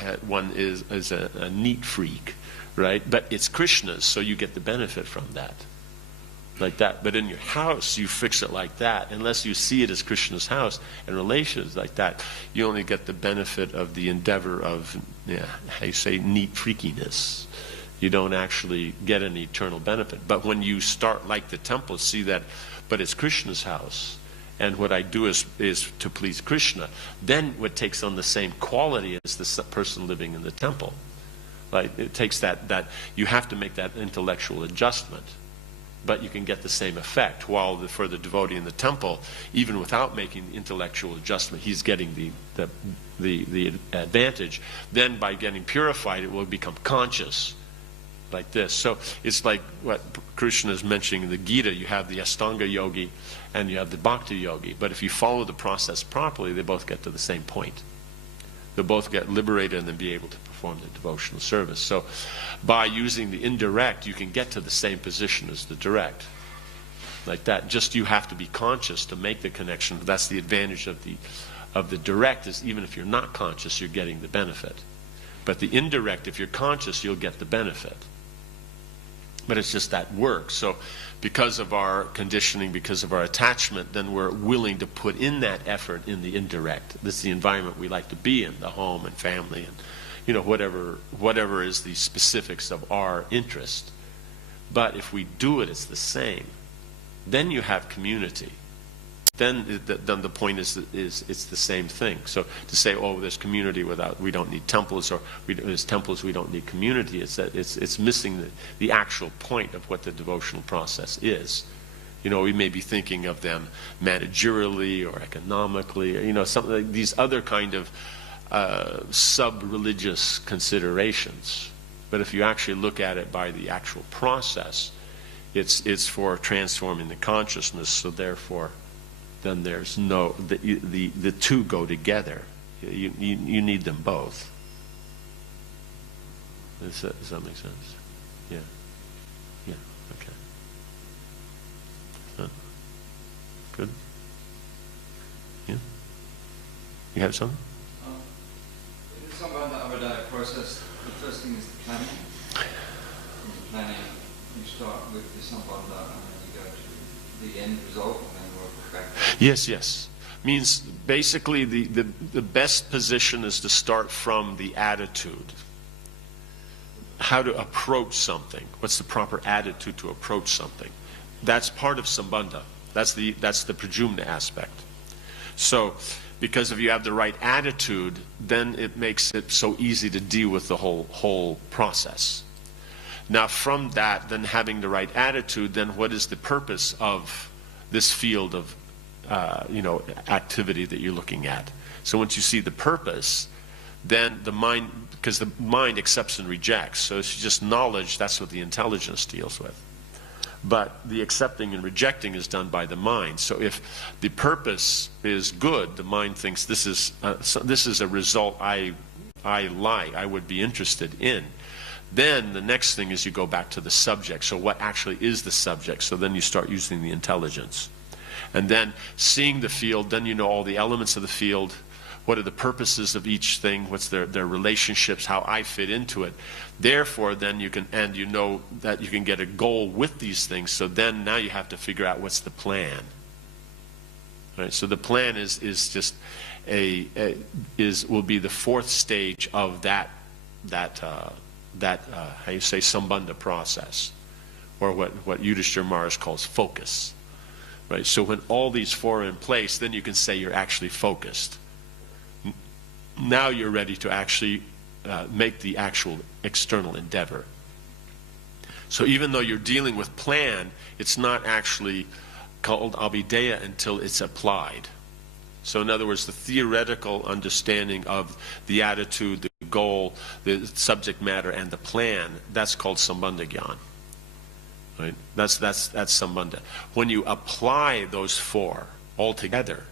is a neat freak, right? But it's Krishna's, so you get the benefit from that. Like that. But in your house, you fix it like that. Unless you see it as Krishna's house and relations like that, you only get the benefit of the endeavor of, how you say, neat freakiness. You don't actually get an eternal benefit. But when you start like the temple, see that, but it's Krishna's house, and what I do is to please Krishna, then what takes on the same quality as the person living in the temple. Like it takes that you have to make that intellectual adjustment. but you can get the same effect. While for the devotee in the temple, even without making the intellectual adjustment, he's getting the advantage. Then by getting purified, it will become conscious, like this. So it's like what Krishna is mentioning in the Gita. You have the Astanga yogi and you have the Bhakti yogi. But if you follow the process properly, they both get to the same point. They'll both get liberated and then be able to perform the devotional service. So by using the indirect, you can get to the same position as the direct. Like that. Just you have to be conscious to make the connection. That's the advantage of the direct, is even if you're not conscious, you're getting the benefit. But the indirect, if you're conscious, you'll get the benefit. But it's just that work. So because of our conditioning, because of our attachment, then we're willing to put in that effort in the indirect. This is the environment we like to be in, the home and family, and whatever is the specifics of our interest. But if we do it, it's the same. Then you have community. Then the point is it's the same thing. So to say, oh, there's community we don't need temples, or there's temples, we don't need community, it's missing the actual point of what the devotional process is. We may be thinking of them managerially or economically, or something like these other kind of sub-religious considerations. But if you actually look at it by the actual process, it's for transforming the consciousness. So therefore, then there's the two go together. You need them both. Does that make sense? Yeah. Okay. Good. Yeah. You have something? In the Sambandha Abhidaya process, the first thing is the planning. In the planning, you start with the Sambandha and then you go to the end result and then work back. Yes. Means basically the best position is to start from the attitude. How to approach something. What's the proper attitude to approach something? That's part of Sambandha. That's the Prajumna aspect. So, because if you have the right attitude, then it makes it so easy to deal with the whole process. Now from that, then having the right attitude, then what is the purpose of this field of activity that you're looking at? So once you see the purpose, then the mind, because the mind accepts and rejects, so it's just knowledge, that's what the intelligence deals with. But the accepting and rejecting is done by the mind. So if the purpose is good, the mind thinks this is a result I like, I would be interested in. Then the next thing is you go back to the subject. So what actually is the subject? So then you start using the intelligence. And then seeing the field, then you know all the elements of the field. What are the purposes of each thing? What's their relationships? How I fit into it? Therefore, then you can, and you know that you can get a goal with these things. So then now you have to figure out what's the plan. Right? So the plan is just will be the fourth stage of that how you say Sambandha process, or what Yudhishthira Maharaj calls focus. Right? So when all these four are in place, then you can say you're actually focused. Now you're ready to actually make the actual external endeavor. So even though you're dealing with plan, it's not actually called abhideya until it's applied. So in other words, the theoretical understanding of the attitude, the goal, the subject matter, and the plan, that's called Sambandha Gyan. Right? That's Sambandha. When you apply those four all together,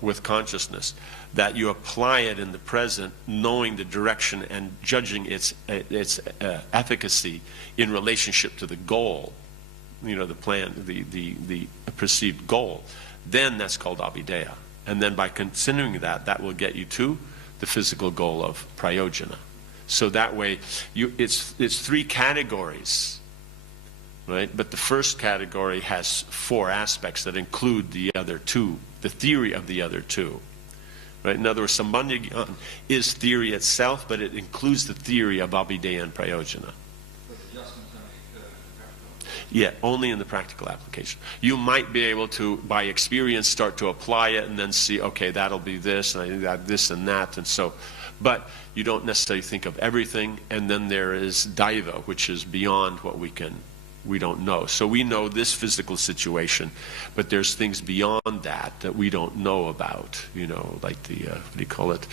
with consciousness, that you apply it in the present, knowing the direction and judging its efficacy in relationship to the goal, the plan, the perceived goal, then that's called abhideya. And then by continuing that will get you to the physical goal of prayojana. So that way, it's three categories. Right? But the first category has four aspects that include the other two, the theory of the other two. Right? In other words, Sambandha Gyan is theory itself, but it includes the theory of abhideya and prayojana. Yeah, only in the practical application. You might be able to, by experience, start to apply it and then see, okay, that'll be this, and I do that, this and that, and so. But you don't necessarily think of everything, and then there is daiva, which is beyond what we can we don't know. So we know this physical situation, but there's things beyond that that we don't know about, you know, like the, what do you call it,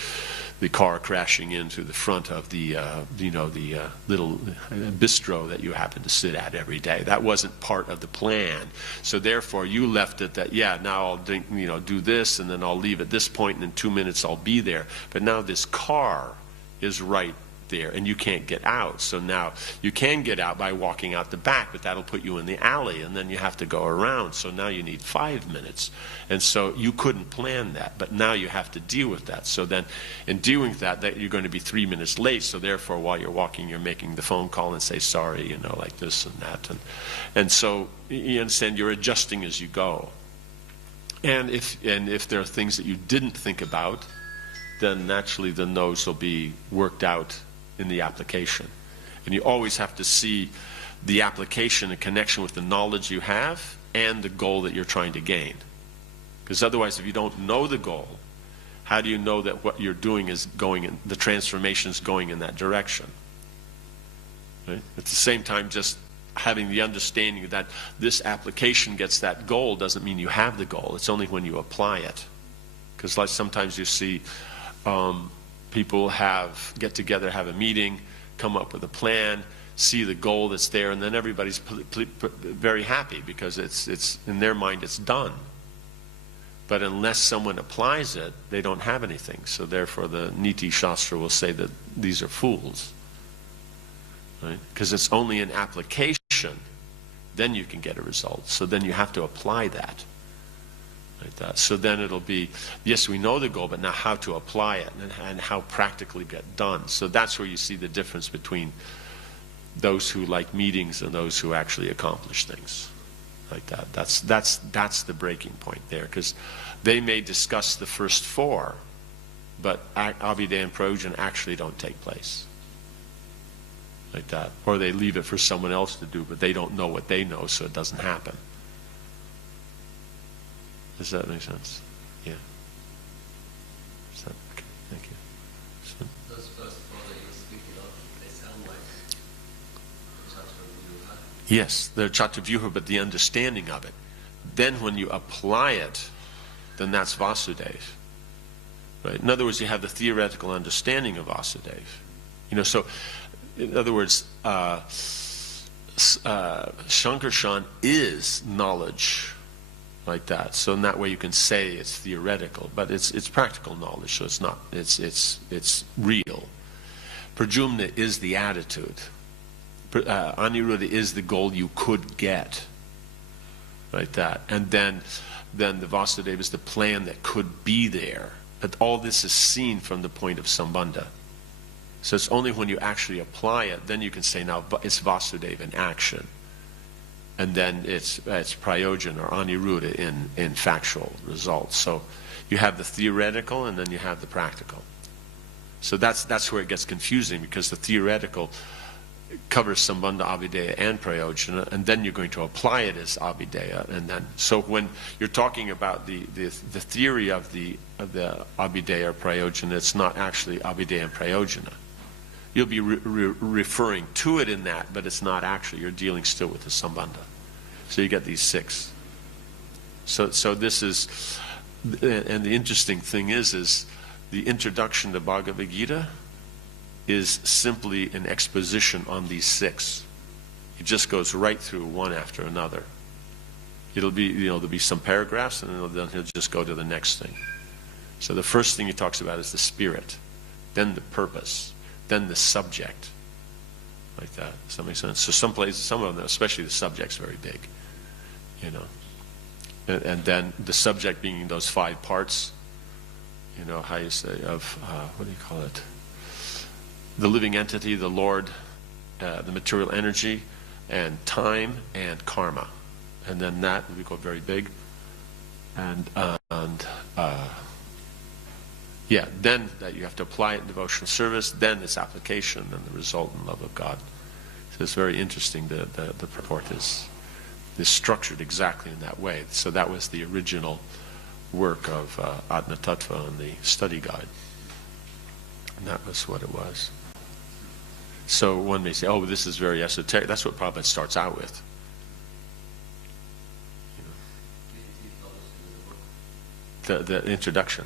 the car crashing into the front of the, you know, the little bistro that you happen to sit at every day. That wasn't part of the plan. So therefore you left it that, yeah, now I'll drink, you know, do this, and then I'll leave at this point, and in 2 minutes I'll be there. But now this car is right there, and you can't get out. So now you can get out by walking out the back, but that'll put you in the alley, and then you have to go around. So now you need 5 minutes. And so you couldn't plan that, but now you have to deal with that. So then in dealing with that you're going to be 3 minutes late. So therefore, while you're walking, you're making the phone call and say, sorry, you know, like this and that. And so you understand, you're adjusting as you go. And if there are things that you didn't think about, then naturally then those will be worked out in the application. And you always have to see the application in connection with the knowledge you have and the goal that you're trying to gain. Because otherwise, if you don't know the goal, how do you know that what you're doing is going in, the transformation is going in that direction? Right? At the same time, just having the understanding that this application gets that goal doesn't mean you have the goal. It's only when you apply it. Because like sometimes you see people get together, have a meeting, come up with a plan, see the goal that's there, and then everybody's very happy because it's in their mind it's done. But unless someone applies it, they don't have anything. So therefore the Niti Shastra will say that these are fools. Right? Because it's only an application, then you can get a result. So then you have to apply that. Like that. So then it'll be, yes, we know the goal, but now how to apply it and how practically get done. So that's where you see the difference between those who like meetings and those who actually accomplish things. Like that. That's the breaking point there, because they may discuss the first 4, but Abhidheya and Prayojan actually don't take place. Like that. Or they leave it for someone else to do, but they don't know what they know, so it doesn't happen. Does that make sense? Yeah. Okay, thank you. So, Those first 4 that you were speaking of, they sound like Chaturvyuha. yes, they're Chaturvyuha, but the understanding of it. Then when you apply it, then that's Vasudeva. Right? In other words, you have the theoretical understanding of Vasudeva. You know, so in other words, Shankarshan is knowledge. Like that. So in that way you can say it's theoretical, but it's practical knowledge, so it's not, it's real. Prajumna is the attitude. Aniruddha is the goal you could get. Like that. And then the Vasudeva is the plan that could be there. But all this is seen from the point of Sambandha. So it's only when you actually apply it, then you can say now it's Vasudeva in action. And then it's Prayojan or Aniruddha in factual results. So you have the theoretical and then you have the practical. So that's where it gets confusing, because the theoretical covers Sambandha, Abhideya, and Prayojana, and then you're going to apply it as Abhideya. And then, so when you're talking about the theory of the Abhideya or Prayojana, it's not actually Abhideya and Prayojana. You'll be referring to it in that, but it's not actually. You're dealing still with the Sambandha. So you get these 6. So this is, and the interesting thing is the introduction to Bhagavad Gita is simply an exposition on these 6. It just goes right through one after another. It'll be, you know, there'll be some paragraphs, and then he'll just go to the next thing. So the first thing he talks about is the spirit, then the purpose, then the subject. Like that. Does that make sense? So some places, some of them, especially the subject's very big. You know. And then the subject being those 5 parts, you know, how you say, of, what do you call it? The living entity, the Lord, the material energy, and time, and karma. And then that, we go very big. Yeah, then that you have to apply it in devotional service, then its application, and the result in love of God. So it's very interesting, the purport is structured exactly in that way. So that was the original work of Atma Tattva and the study guide. And that was what it was. So one may say, oh, this is very esoteric. That's what Prabhupada starts out with. The introduction.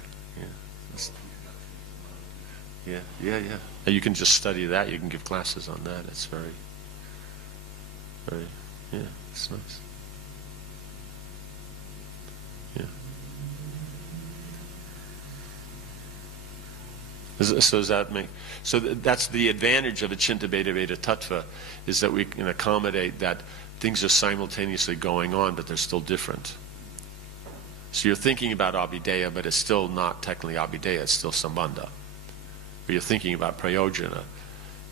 Yeah. Yeah. And you can just study that. You can give classes on that. It's very, it's nice. Yeah. So does that make, so that's the advantage of a Chinta Bheda Veda Tattva, is that we can accommodate that things are simultaneously going on, but they're still different. So you're thinking about Abhideya, but it's still not technically Abhideya, it's still Sambandha. Or you're thinking about Prayojana,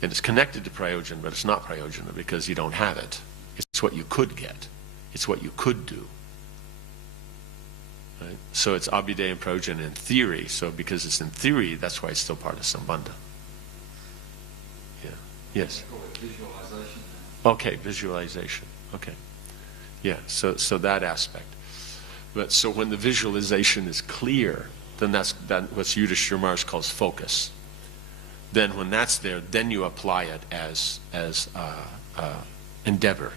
and it's connected to Prayojana, but it's not Prayojana because you don't have it. It's what you could get. It's what you could do. Right? So it's Abhideya and Prayojana in theory, so because it's in theory, that's why it's still part of Sambandha. Yeah. Yes? Call it visualization. Okay, visualization. Okay. Yeah, so that aspect. But so when the visualization is clear, then that's what Yudhishthira Maharaj calls focus. Then when that's there, then you apply it as endeavor.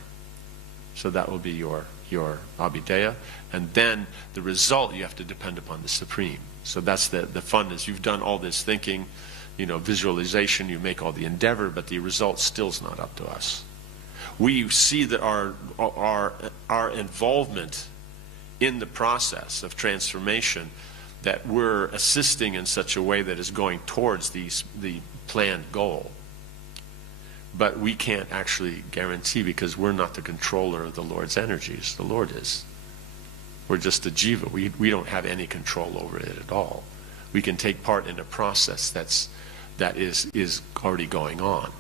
So that will be your Abhideya. And then the result, you have to depend upon the Supreme. So that's the fun, is you've done all this thinking, visualization, you make all the endeavor, but the result still's not up to us. We see that our involvement in the process of transformation, that we're assisting in such a way that is going towards the planned goal. But we can't actually guarantee, because we're not the controller of the Lord's energies. The Lord is. We're just a jiva. We don't have any control over it at all. We can take part in a process that is already going on.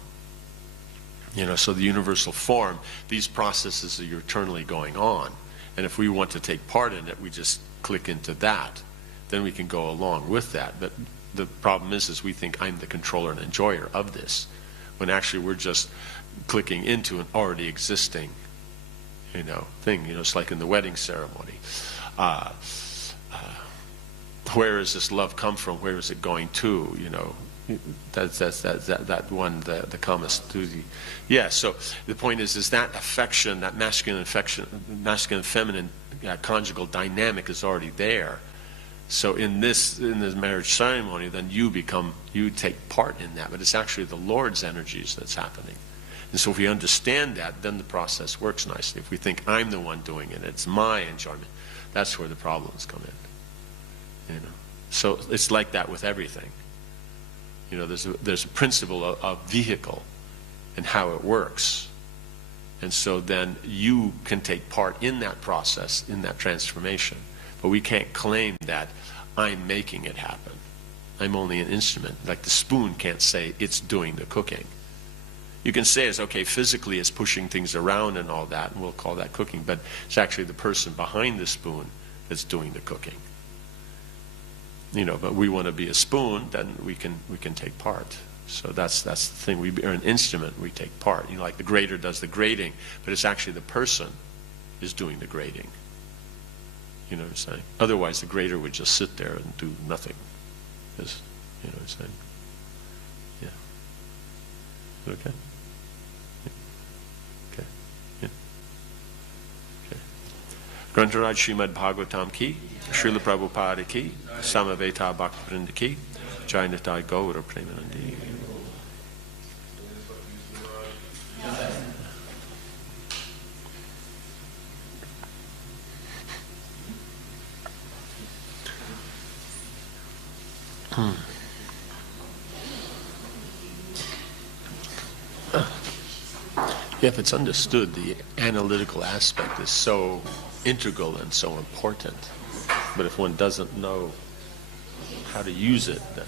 So the universal form, these processes are eternally going on. And if we want to take part in it, we just click into that. Then we can go along with that. But the problem is we think I'm the controller and enjoyer of this, when actually we're just clicking into an already existing, thing. It's like in the wedding ceremony. Where does this love come from? Where is it going to? That's that one, the kama stuti. Yeah. So the point is that affection, that masculine feminine conjugal dynamic is already there. So in this marriage ceremony, then you take part in that, but it's actually the Lord's energies that's happening. And so if we understand that, then the process works nicely. If we think I'm the one doing it, it's my enjoyment, that's where the problems come in. So it's like that with everything. There's a principle of vehicle and how it works. And so then you can take part in that process, in that transformation. But we can't claim that I'm making it happen. I'm only an instrument. Like the spoon can't say it's doing the cooking. You can say it's okay, physically it's pushing things around and all that, and we'll call that cooking, but it's actually the person behind the spoon that's doing the cooking. But we want to be a spoon, then we can take part. So that's the thing. We are an instrument, we take part. Like the grater does the grating, but it's actually the person is doing the grating. You know what I'm saying? Otherwise, the grater would just sit there and do nothing. You know what I'm saying? Yeah. Okay? Yeah. Okay. Yeah. Okay. Grantaraj Srimad Bhagavatam ki, Srila Prabhupada ki, Samaveta Bhaktivinoda ki, Jainatai Gaura Premanandi. If it's understood, the analytical aspect is so integral and so important. But if one doesn't know how to use it, then